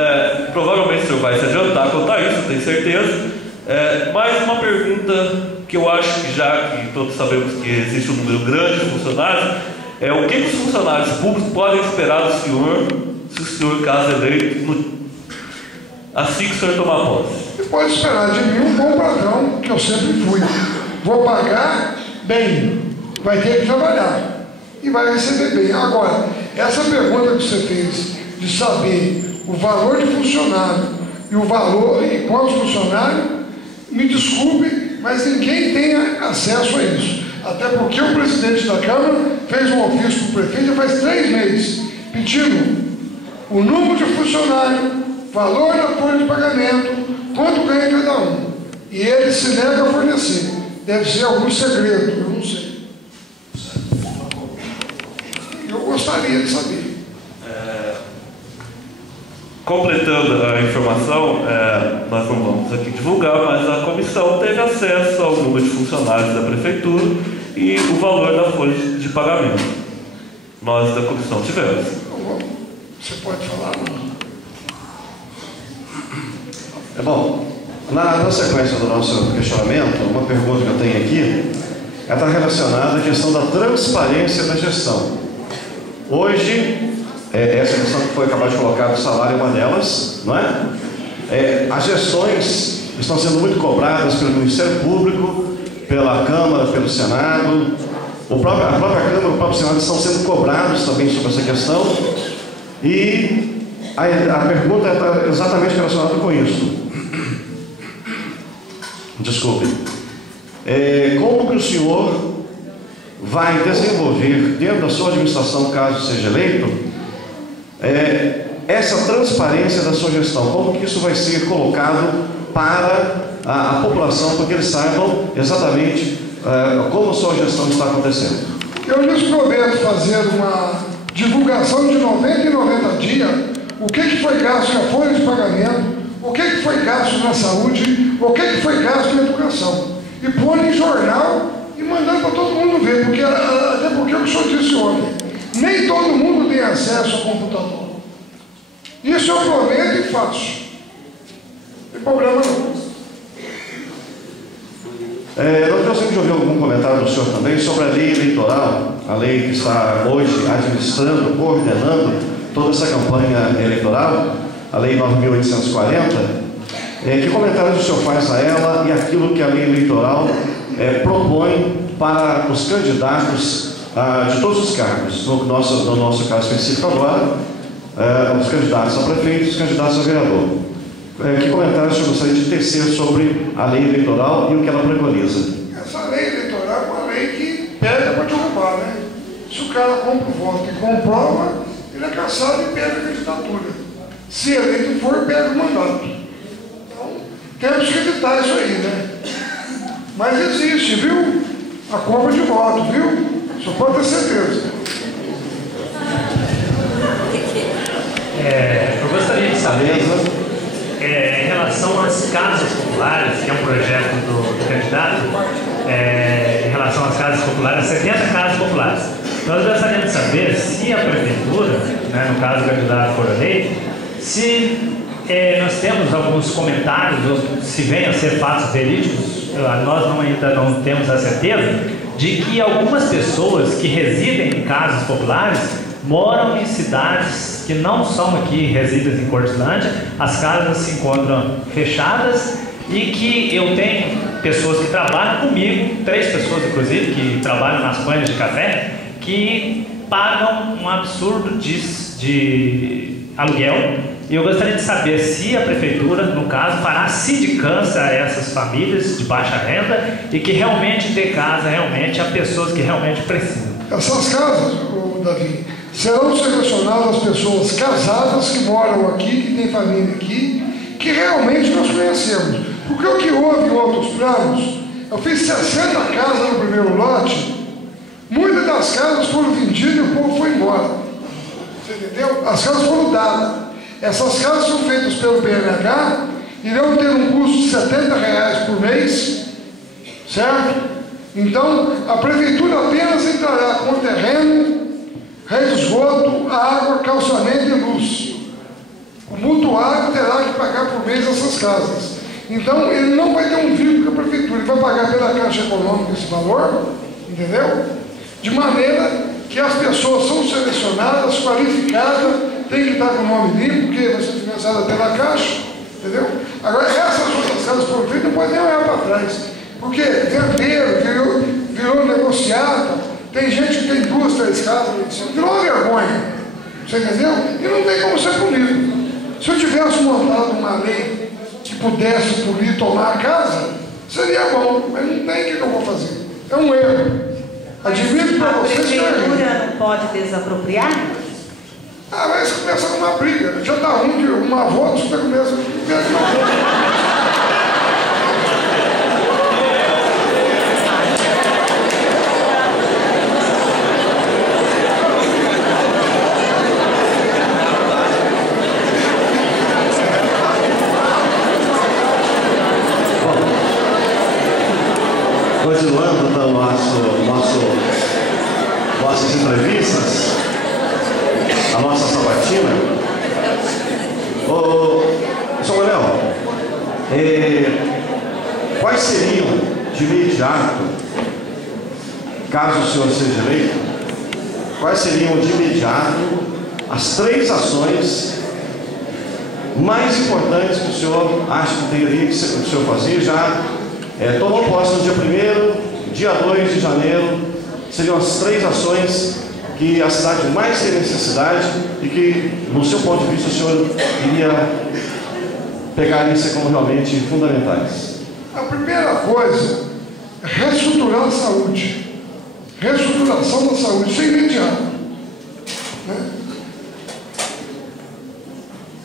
provavelmente o senhor vai se adiantar quanto a isso, tenho certeza. Mais uma pergunta que eu acho que, já que todos sabemos que existe um número grande de funcionários, o que os funcionários públicos podem esperar do senhor, se o senhor, caso eleito, assim que o senhor tomar posse? Você pode esperar de mim um bom padrão, que eu sempre fui. Vou pagar bem, vai ter que trabalhar e vai receber bem. Agora, essa pergunta que você fez de saber o valor de funcionário e o valor e quantos funcionários, me desculpe, mas ninguém tem acesso a isso. Até porque o presidente da Câmara fez um ofício para o prefeito já faz 3 meses, pedindo o número de funcionário, valor da folha de pagamento, quanto ganha cada um. E ele se nega a fornecer. Deve ser algum segredo, eu não sei. Eu gostaria de saber. Completando a informação, nós não vamos aqui divulgar, mas a comissão teve acesso ao número de funcionários da prefeitura e o valor da folha de pagamento. Nós da comissão tivemos. Você pode falar, não? Bom, Na sequência do nosso questionamento, uma pergunta que eu tenho aqui está relacionada à questão da transparência da gestão. Hoje, essa questão que foi acabado de colocar do salário é uma delas, não é? As gestões estão sendo muito cobradas pelo Ministério Público, pela Câmara, pelo Senado. A própria Câmara e o próprio Senado estão sendo cobrados também sobre essa questão. E a pergunta está exatamente relacionada com isso. Desculpe. Como que o senhor vai desenvolver, dentro da sua administração, caso seja eleito, essa transparência da sua gestão? Como que isso vai ser colocado para a população, para que eles saibam exatamente como a sua gestão está acontecendo? Eu lhes prometo fazer uma divulgação de 90 em 90 dias, o que foi gasto na folha de pagamento, o que foi gasto na saúde, o que foi gasto na educação. E pôr em jornal e mandar para todo mundo ver, até porque o que o senhor disse ontem, nem todo mundo tem acesso ao computador. Isso eu prometo e faço. Não tem problema não. Nós gostaríamos de ouvir algum comentário do senhor também sobre a lei eleitoral, a lei que está hoje administrando, coordenando toda essa campanha eleitoral, a Lei 9.840. Que comentários o senhor faz a ela e aquilo que a lei eleitoral propõe para os candidatos de todos os cargos, no nosso caso específico agora, os candidatos a prefeito e os candidatos a vereador. Que comentários o senhor gostaria de tecer sobre a lei eleitoral e o que ela preconiza? Essa lei eleitoral é uma lei que pega para derrubar, né? Se o cara compra o voto e comprova, ele é cassado e perde a candidatura. Se eleito for, perde o mandato. Então, temos que evitar isso aí, né? Mas existe, viu? A compra de voto, viu? Só pode ter certeza. Eu gostaria de saber, em relação às casas populares, que é um projeto do candidato, em relação às casas populares, 70 casas populares. Nós gostaríamos de saber se a prefeitura, né, no caso o candidato for eleito, se nós temos alguns comentários, ou se venham a ser fatos verídicos, nós ainda não temos a certeza, de que algumas pessoas que residem em casas populares moram em cidades que não são aqui resididas em Cortilândia, as casas se encontram fechadas e que eu tenho pessoas que trabalham comigo, 3 pessoas inclusive, que trabalham nas banhas de café, que pagam um absurdo de aluguel. E eu gostaria de saber se a prefeitura, no caso, fará sindicância a essas famílias de baixa renda e que realmente dê casa realmente a pessoas que realmente precisam. Essas casas, Davi, serão selecionadas as pessoas casadas que moram aqui, que têm família aqui, que realmente nós conhecemos. Porque o que houve em outros planos, eu fiz 60 casas no primeiro lote, muitas das casas foram vendidas e o povo foi embora. Você entendeu? As casas foram dadas. Essas casas são feitas pelo PNH, irão ter um custo de R$70 por mês, certo? Então, a prefeitura apenas entrará com o terreno, rede de esgoto, água, calçamento e luz. O mutuário terá que pagar por mês essas casas. Então, ele não vai ter um vínculo com a prefeitura, ele vai pagar pela Caixa Econômica esse valor, entendeu? De maneira que as pessoas são selecionadas, qualificadas, tem que estar com o nome limpo, porque vai ser financiada pela Caixa, entendeu? Agora, essas outras casas foram feitas, não pode nem olhar para trás, porque venderam, virou negociata, tem gente que tem 2, 3 casas, virou uma vergonha, você entendeu? E não tem como ser punido. Se eu tivesse montado uma lei que pudesse punir tomar a casa, seria bom, mas não tem, o que eu vou fazer? É um erro. Admito para vocês que é erro. A prefeitura não pode desapropriar? Vai se começa numa briga. Já está ruim de uma voto, você começa uma voto. Continuando então nossas entrevistas, a nossa sabatina. Sr. Manuel, Quais seriam, de imediato, caso o senhor seja eleito, quais seriam de imediato as 3 ações mais importantes que o senhor acha que teria que o senhor fazer? Já tomou posse no dia 1º, dia 2 de janeiro, seriam as 3 ações que a cidade mais tem necessidade e que, no seu ponto de vista, o senhor iria pegar isso como realmente fundamentais. A primeira coisa é reestruturar a saúde. Reestruturação da saúde, isso é imediato. Né?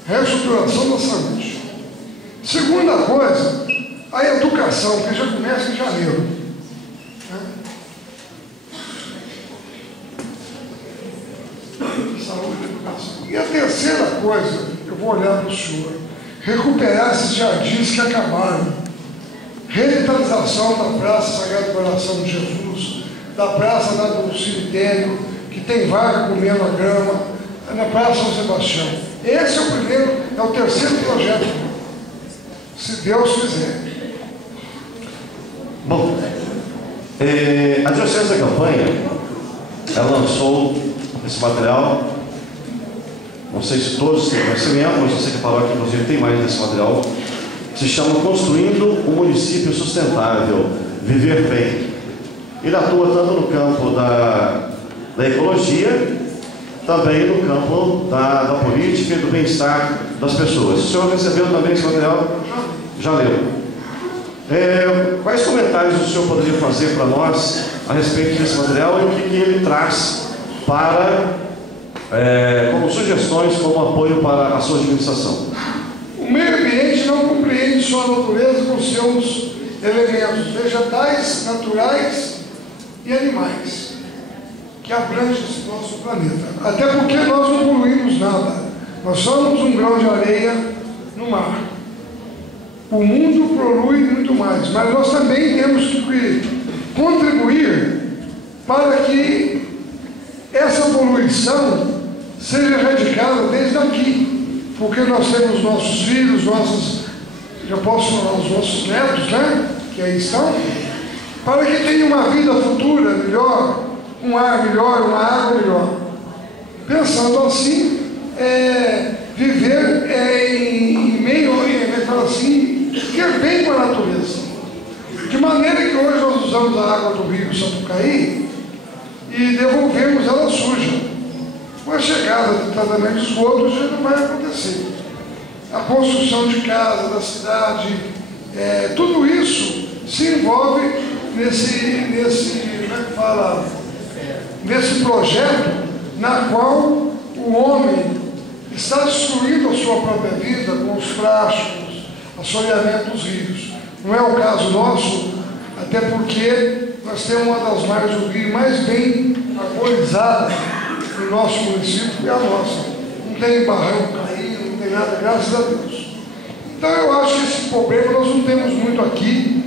Reestruturação da saúde. Segunda coisa, a educação, que já começa em janeiro. Né? Saúde e educação. E a terceira coisa, eu vou olhar para o senhor, recuperar esses jardins que acabaram. Revitalização da Praça Sagrado Coração de Jesus, da Praça do Cemitério, que tem vaga comendo a grama, na Praça São Sebastião. Esse é o primeiro, é o terceiro projeto, se Deus quiser. Bom, a Diocese da Campanha, ela lançou esse material, não sei se todos têm conhecimento, mas eu sei que a paróquia, inclusive, tem mais desse material, se chama Construindo um Município Sustentável, Viver Bem. Ele atua tanto no campo da ecologia, também no campo da política e do bem-estar das pessoas. O senhor recebeu também esse material? Já leu. Quais comentários o senhor poderia fazer para nós a respeito desse material e o que ele traz para, como sugestões, como apoio para a sua administração? O meio ambiente não compreende sua natureza com seus elementos vegetais, naturais e animais, que abrangem esse nosso planeta. Até porque nós não poluímos nada. Nós somos um grão de areia no mar. O mundo polui muito mais, mas nós também temos que contribuir para que essa poluição seja erradicada desde aqui. Porque nós temos nossos filhos, já posso falar, os nossos netos, né? Que aí estão, para que tenham uma vida futura melhor, um ar melhor, uma água melhor. Pensando assim, viver em meio, assim, ter bem com a natureza. De maneira que hoje nós usamos a água do rio Sapucaí e devolvemos ela suja. Com a chegada do tratamento de esgoto, isso não vai acontecer. A construção de casa, da cidade, tudo isso se envolve nesse projeto na qual o homem está destruindo a sua própria vida com os plásticos, assoreamento dos rios. Não é o caso nosso, até porque nós temos uma das margens do rio mais bem arborizadas no nosso município, que é a nossa. Não tem barranco caído, não tem nada, graças a Deus. Então eu acho que esse problema nós não temos muito aqui,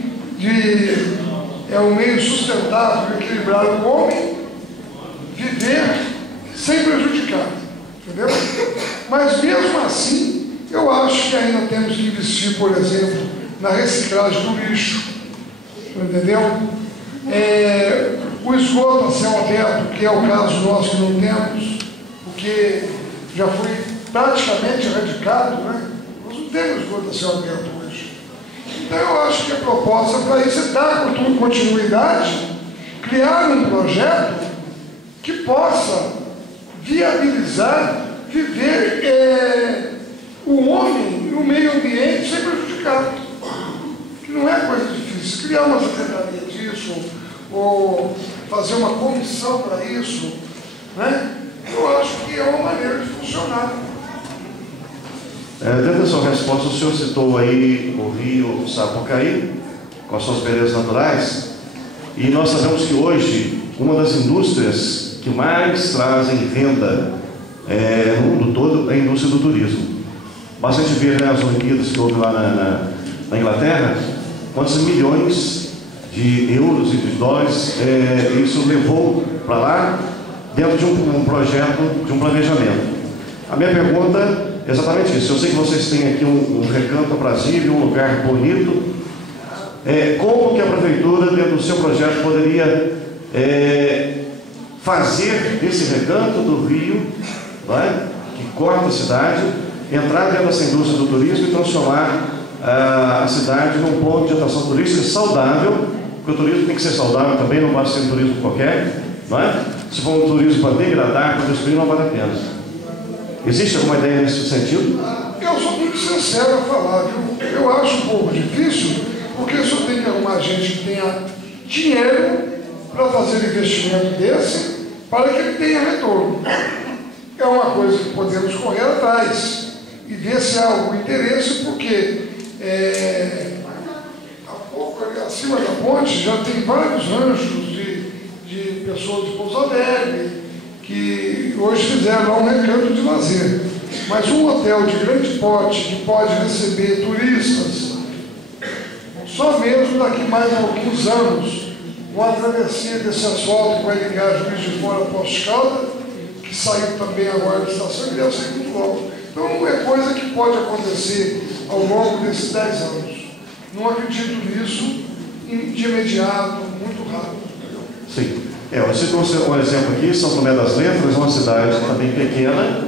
um meio sustentável, equilibrado, o homem viver sem prejudicar, entendeu? Mas mesmo assim, eu acho que ainda temos que investir, por exemplo, na reciclagem do lixo, entendeu? O esgoto a céu aberto, que é o caso nosso que não temos, porque já foi praticamente erradicado, né? Nós não temos esgoto a céu aberto hoje. Então eu acho que a proposta para isso é dar continuidade, criar um projeto que possa viabilizar viver o homem no meio ambiente sem prejudicar. Que não é coisa difícil. Criar uma secretaria disso, ou fazer uma comissão para isso, né? Eu acho que é uma maneira de funcionar. Dentro da sua resposta, o senhor citou aí o rio Sapucaí, com as suas belezas naturais, e nós sabemos que hoje uma das indústrias que mais trazem renda no mundo todo é a indústria do turismo. Basta a gente ver, né, as Olimpíadas que houve lá na Inglaterra, quantos milhões de euros e de dólares isso levou para lá, dentro de um projeto, de um planejamento. A minha pergunta exatamente isso. Eu sei que vocês têm aqui um recanto aprazível, um lugar bonito. Como que a prefeitura, dentro do seu projeto, poderia fazer desse recanto do rio, que corta a cidade, entrar dentro dessa indústria do turismo e transformar a cidade num ponto de atração turística saudável, porque o turismo tem que ser saudável também, não basta ser um turismo qualquer, não é? Se for um turismo para degradar, para destruir, não vale a pena. Existe alguma ideia nesse sentido? Eu sou muito sincero a falar, viu? Eu acho um pouco difícil, porque o senhor tem que arrumar gente que tenha dinheiro para fazer investimento desse, para que ele tenha retorno. É uma coisa que podemos correr atrás e ver se há algum interesse, porque acima da ponte já tem vários ranchos de pessoas de Pouso Alegre que hoje fizeram lá um recanto de lazer. Mas um hotel de grande porte que pode receber turistas, só mesmo daqui mais alguns anos, uma travessia desse asfalto que vai ligar Juiz de Fora a Poços de Caldas, que saiu também agora da estação, e deve ser muito logo. Então não é coisa que pode acontecer ao longo desses 10 anos. Não acredito nisso de imediato, muito rápido. Sim. Eu cito um exemplo aqui, São Tomé das Letras, uma cidade também pequena,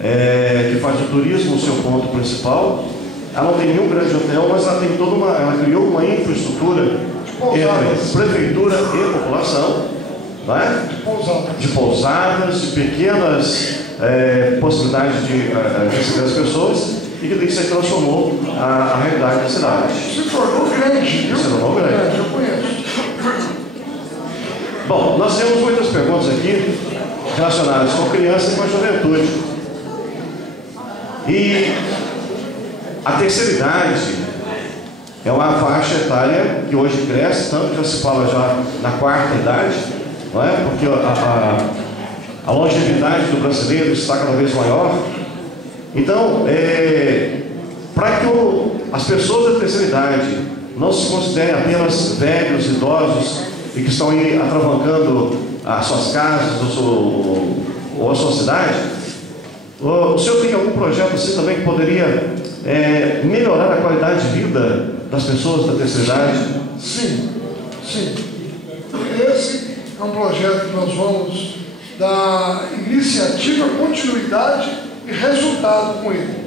que faz o turismo o seu ponto principal. Ela não tem nenhum grande hotel, mas ela tem ela criou uma infraestrutura entre prefeitura e população, né? De pousadas, de pequenas possibilidades de receber as pessoas, e que se transformou a realidade da cidade. Se tornou grande, viu? Se tornou grande. Eu conheço. Bom, nós temos muitas perguntas aqui relacionadas com criança e com a juventude. E a terceira idade é uma faixa etária que hoje cresce, tanto que já se fala já na quarta idade, não é? Porque a longevidade do brasileiro está cada vez maior. Então, para que as pessoas da terceira idade não se considerem apenas velhos, idosos, e que estão aí atravancando as suas casas ou a sua cidade, o senhor tem algum projeto assim também que poderia melhorar a qualidade de vida das pessoas da terceira idade? Sim, sim. Esse é um projeto que nós vamos dar iniciativa, continuidade e resultado com ele.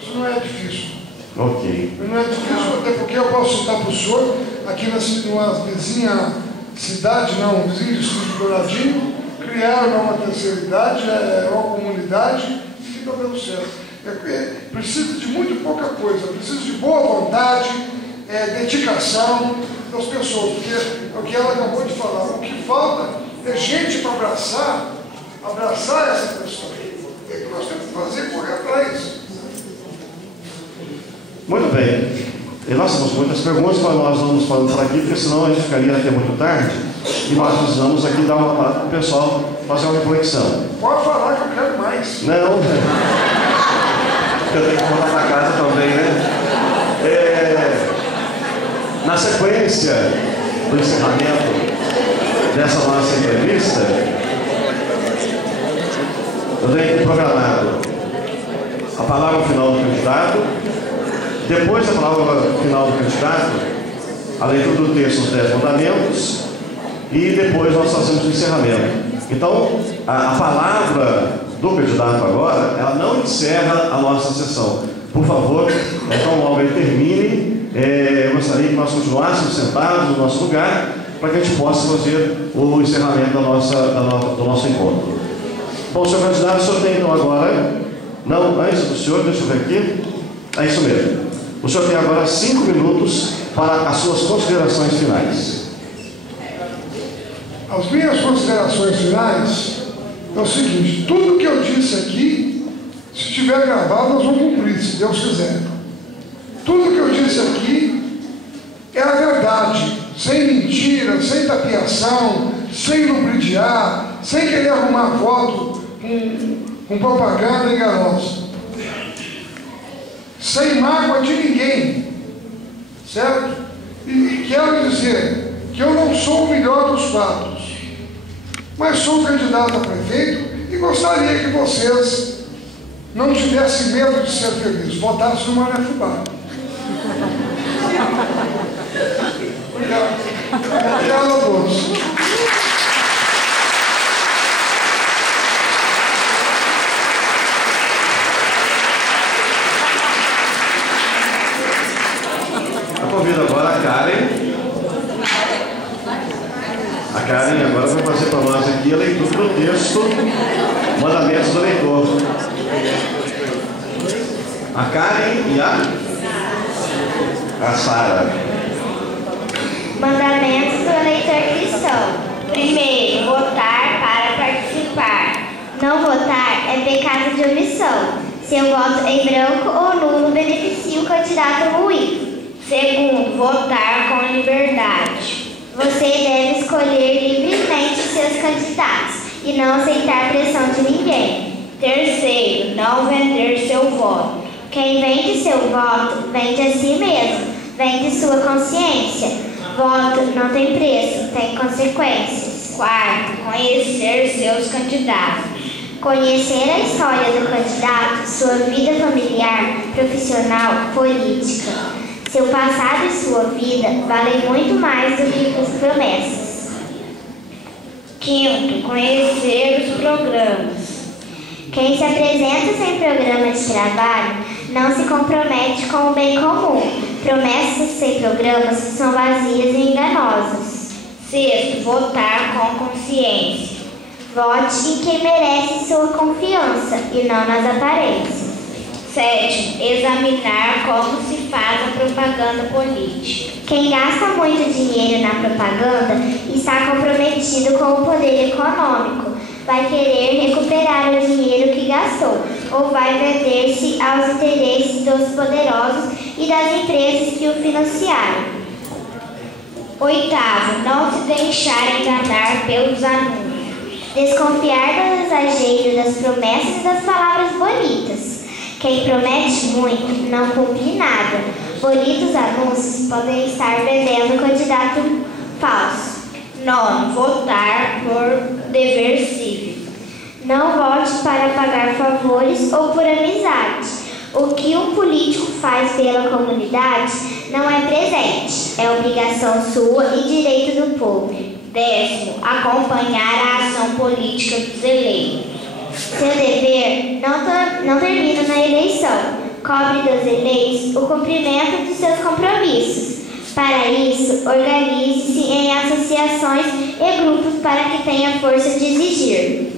Isso não é difícil. Ok. Não é difícil, até porque eu posso citar para o senhor, aqui numa vizinha cidade, não, um vizinho de Douradinho, criaram uma terceira idade, uma comunidade, e fica dando certo. Precisa de muito pouca coisa, precisa de boa vontade, dedicação das pessoas, porque é o que ela acabou de falar. O que falta é gente para abraçar essa pessoa. O que nós temos que fazer? Correr atrás. Muito bem. E nós temos muitas perguntas, mas nós vamos falando por aqui, porque senão a gente ficaria até muito tarde. E nós precisamos aqui dar para o pessoal fazer uma reflexão. Pode falar que eu quero mais. Não, eu tenho que voltar para casa também, né? Na sequência do encerramento dessa nossa entrevista, eu tenho aqui programado a palavra final do candidato. Depois da palavra final do candidato, a leitura do texto dos 10 mandamentos, e depois nós fazemos o encerramento. Então, a palavra do candidato agora, ela não encerra a nossa sessão. Por favor, então logo ele termine, eu gostaria que nós continuássemos sentados no nosso lugar, para que a gente possa fazer o encerramento do nosso encontro. Bom, senhor candidato, o senhor tem então agora, não, antes do senhor, deixa eu ver aqui, é isso mesmo. O senhor tem agora 5 minutos para as suas considerações finais. As minhas considerações finais é o seguinte: tudo que eu disse aqui, se estiver gravado, nós vamos cumprir, se Deus quiser. Tudo que eu disse aqui é a verdade, sem mentira, sem tapiação, sem lubridiar, sem querer arrumar voto com propaganda enganosa. Sem mágoa de ninguém, certo? E quero dizer que eu não sou o melhor dos quatro, mas sou candidato a prefeito e gostaria que vocês não tivesse medo de ser feliz, votasse no Mané Fubá. Obrigado. Obrigado a todos. Eu convido agora a Karen. A Karen agora vai fazer para nós aqui a leitura do texto Mandamentos do Leitor. A Karen e a Sara. Mandamentos do eleitor cristão. Primeiro, votar para participar. Não votar é pecado de omissão. Seu voto em branco ou nulo beneficia o candidato ruim. Segundo, votar com liberdade. Você deve escolher livremente seus candidatos e não aceitar pressão de ninguém. Terceiro, não vender seu voto. Quem vende seu voto, vende a si mesmo, vende sua consciência. Voto não tem preço, tem consequências. Quarto, conhecer seus candidatos. Conhecer a história do candidato, sua vida familiar, profissional, política. Seu passado e sua vida valem muito mais do que as promessas. Quinto, conhecer os programas. Quem se apresenta sem programa de trabalho não se compromete com o bem comum. Promessas sem programas são vazias e enganosas. Sexto, votar com consciência. Vote em quem merece sua confiança e não nas aparências. Sétimo, examinar como se faz a propaganda política. Quem gasta muito dinheiro na propaganda está comprometido com o poder econômico. Vai querer recuperar o dinheiro que gastou ou vai vender-se aos interesses dos poderosos e das empresas que o financiaram. Oitavo, não se deixar enganar pelos anúncios. Desconfiar do exagero das promessas e das palavras bonitas. Quem promete muito não cumpre nada. Bonitos anúncios podem estar vendendo o candidato falso. Nono, votar por dever cívico. Não vote para pagar favores ou por amizade. O que um político faz pela comunidade não é presente, é obrigação sua e direito do povo. Décimo, acompanhar a ação política dos eleitos. Seu dever não termina na eleição. Cobre dos eleitos o cumprimento de seus compromissos. Para isso, organize-se em associações e grupos para que tenha força de exigir.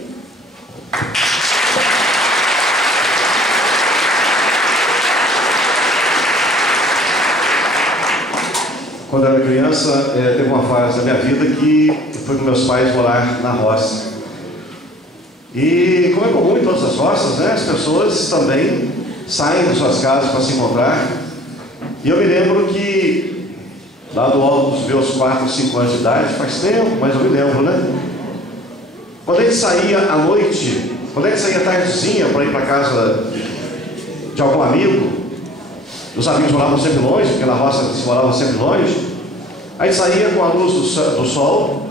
Quando eu era criança, teve uma fase da minha vida que eu fui com meus pais morar na roça. E como é comum em todas as roças, né, as pessoas também saem de suas casas para se encontrar. E eu me lembro que, lá do alto dos meus 4, 5 anos de idade, faz tempo, mas eu me lembro, né? Quando a gente saía à noite, quando a gente saía tardezinha para ir para casa de algum amigo, os amigos moravam sempre longe, porque na roça se morava sempre longe, a gente saía com a luz do sol,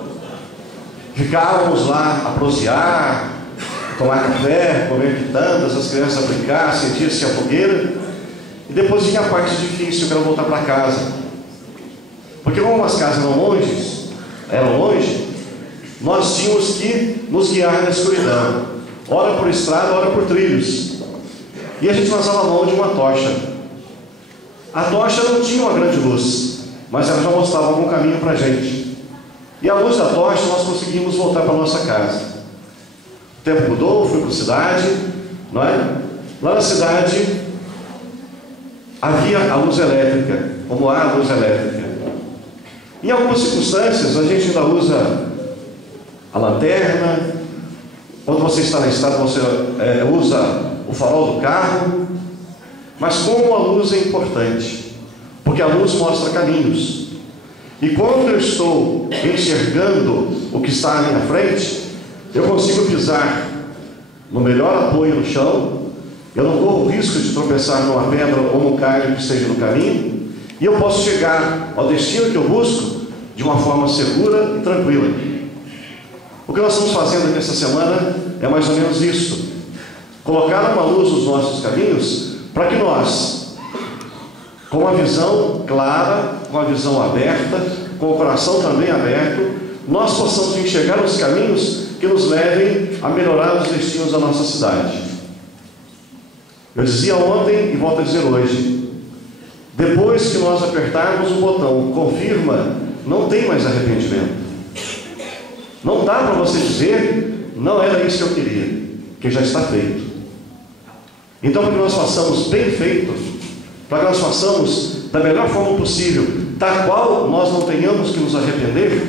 ficávamos lá a prosear, tomar café, comer quitandas, as crianças a brincar, sentir-se a fogueira, e depois vinha a parte difícil, que era voltar para casa. Porque como as casas eram longe, nós tínhamos que nos guiar na escuridão, ora por estrada, ora por trilhos. E a gente lançava a mão de uma tocha. A tocha não tinha uma grande luz, mas ela já mostrava algum caminho para a gente. E a luz da tocha nós conseguimos voltar para a nossa casa. O tempo mudou, fui para a cidade, não é? Lá na cidade havia a luz elétrica, como há a luz elétrica. Em algumas circunstâncias a gente ainda usa a lanterna. Quando você está na estrada você usa o farol do carro. Mas como a luz é importante, porque a luz mostra caminhos. E quando eu estou enxergando o que está ali na frente, eu consigo pisar no melhor apoio no chão, eu não corro o risco de tropeçar numa pedra ou num galho que esteja no caminho, e eu posso chegar ao destino que eu busco de uma forma segura e tranquila. O que nós estamos fazendo aqui essa semana é mais ou menos isso. colocaram uma luz nos nossos caminhos para que nós, com uma visão clara, com uma visão aberta, com o coração também aberto, nós possamos enxergar os caminhos que nos levem a melhorar os destinos da nossa cidade. Eu dizia ontem e volto a dizer hoje, depois que nós apertarmos o botão confirma, não tem mais arrependimento. Não dá para você dizer, não era isso que eu queria, que já está feito. Então, para que nós façamos bem feito, para que nós façamos da melhor forma possível, da qual nós não tenhamos que nos arrepender,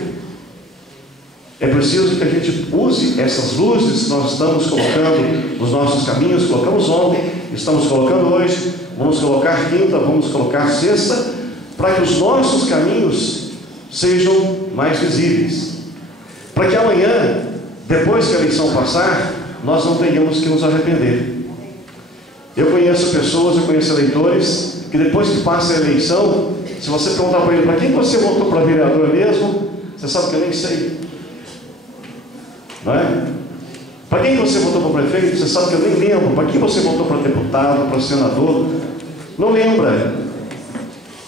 é preciso que a gente use essas luzes que nós estamos colocando nos nossos caminhos, colocamos ontem, estamos colocando hoje, vamos colocar quinta, vamos colocar sexta, para que os nossos caminhos sejam mais visíveis. Para que amanhã, depois que a eleição passar, nós não tenhamos que nos arrepender. Eu conheço pessoas, eu conheço eleitores, que depois que passa a eleição, se você perguntar para ele, para quem você votou para vereador mesmo, você sabe que eu nem sei. Não é? Para quem você votou para prefeito, você sabe que eu nem lembro. Para quem você votou para deputado, para senador, não lembra.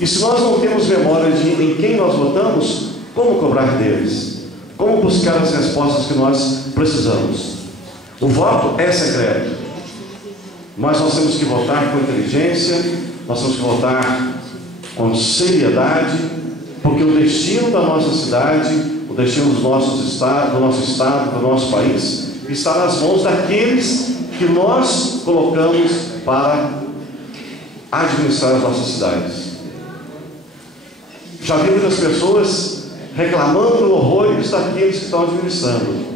E se nós não temos memória de em quem nós votamos, como cobrar deles? Como buscar as respostas que nós precisamos? O voto é secreto, mas nós temos que votar com inteligência, nós temos que votar com seriedade, porque o destino da nossa cidade, o destino do nosso estado, do nosso país, está nas mãos daqueles que nós colocamos para administrar as nossas cidades. Já vi muitas pessoas reclamando horrores daqueles que estão administrando,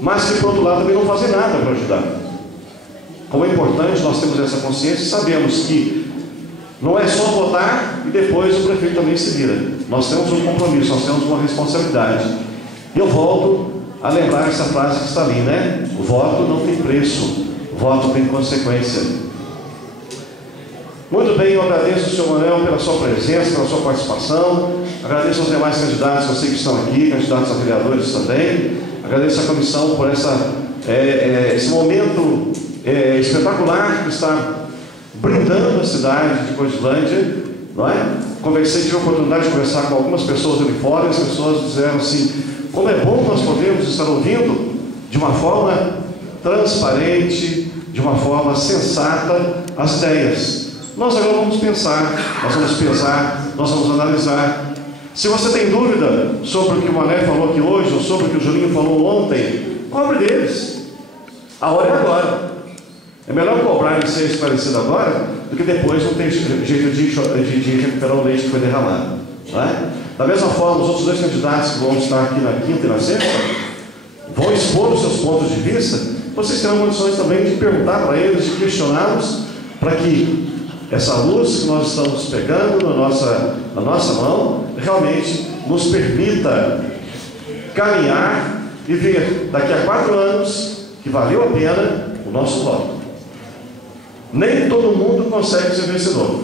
mas que, por outro lado, também não fazem nada para ajudar. Como é importante nós termos essa consciência e sabemos que não é só votar e depois o prefeito também se vira. Nós temos um compromisso, nós temos uma responsabilidade. E eu volto a lembrar essa frase que está ali, né? O voto não tem preço, o voto tem consequência. Muito bem, eu agradeço ao senhor Manuel pela sua presença, pela sua participação. Agradeço aos demais candidatos, eu sei que estão aqui, candidatos a vereadores também. Agradeço à comissão por esse momento espetacular que está brindando a cidade de Coislândia, não é? Tive a oportunidade de conversar com algumas pessoas ali fora, e as pessoas disseram assim, como é bom nós podemos estar ouvindo de uma forma transparente, de uma forma sensata as ideias. Nós agora vamos pensar, nós vamos analisar. Se você tem dúvida sobre o que o Mané falou aqui hoje, ou sobre o que o Julinho falou ontem, cobre deles. A hora é agora. É melhor cobrar e ser esclarecido agora do que depois não ter jeito de recuperar o leite que foi derramado. Não é? Da mesma forma, os outros dois candidatos que vão estar aqui na quinta e na sexta vão expor os seus pontos de vista. Vocês terão condições também de perguntar para eles, de questioná-los, para que essa luz que nós estamos pegando na nossa mão realmente nos permita caminhar e ver daqui a 4 anos que valeu a pena o nosso voto. Nem todo mundo consegue ser vencedor,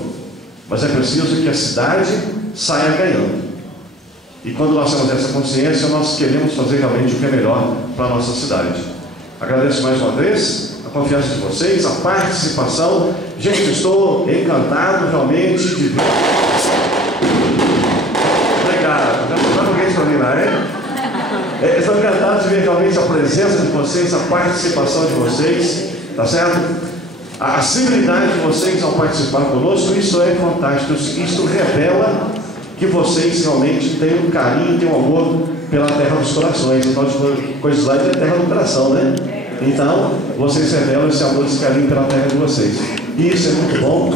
mas é preciso que a cidade saia ganhando. E quando nós temos essa consciência, nós queremos fazer realmente o que é melhor para a nossa cidade. Agradeço mais uma vez a confiança de vocês, a participação. Gente, estou encantado realmente de ver. Obrigado. Dá um beijo para mim lá, hein? Estou encantado de ver realmente a presença de vocês, a participação de vocês, tá certo? A civilidade de vocês ao participar conosco, isso é fantástico. Isso revela que vocês realmente têm um carinho, têm um amor pela terra dos corações. Então, Coislândia é a terra do coração, né? Então, vocês revelam esse amor, esse carinho pela terra de vocês. E isso é muito bom.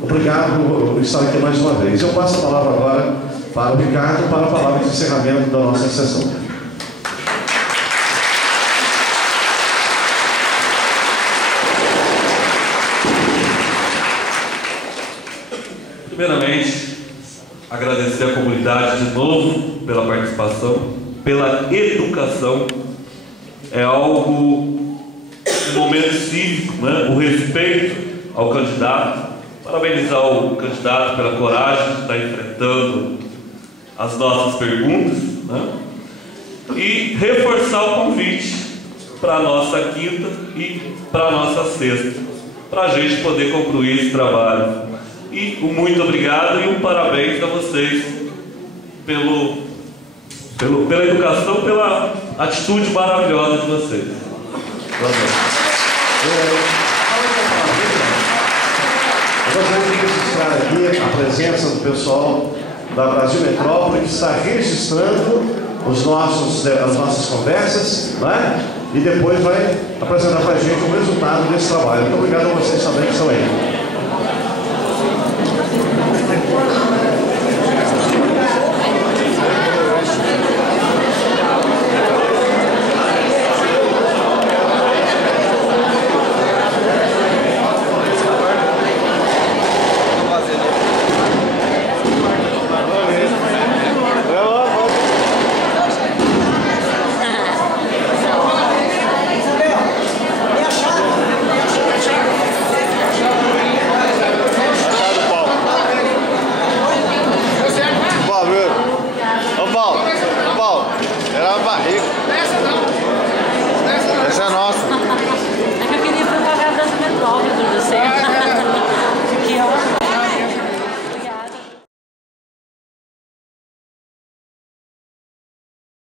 Obrigado por estar aqui mais uma vez. Eu passo a palavra agora para o Ricardo, para a palavra de encerramento da nossa sessão. Primeiramente, agradecer à comunidade de novo pela participação, pela educação. É algo, um momento cívico, né? O respeito ao candidato. Parabenizar o candidato pela coragem de estar enfrentando as nossas perguntas, né? E reforçar o convite para a nossa quinta e para a nossa sexta, para a gente poder concluir esse trabalho. E um muito obrigado e um parabéns a vocês pela educação, pela atitude maravilhosa de vocês. Eu gostaria de registrar aqui a presença do pessoal da Brasil Metrópole, que está registrando as nossas conversas, né? E depois vai apresentar para a gente o resultado desse trabalho. Muito obrigado a vocês também que estão aí.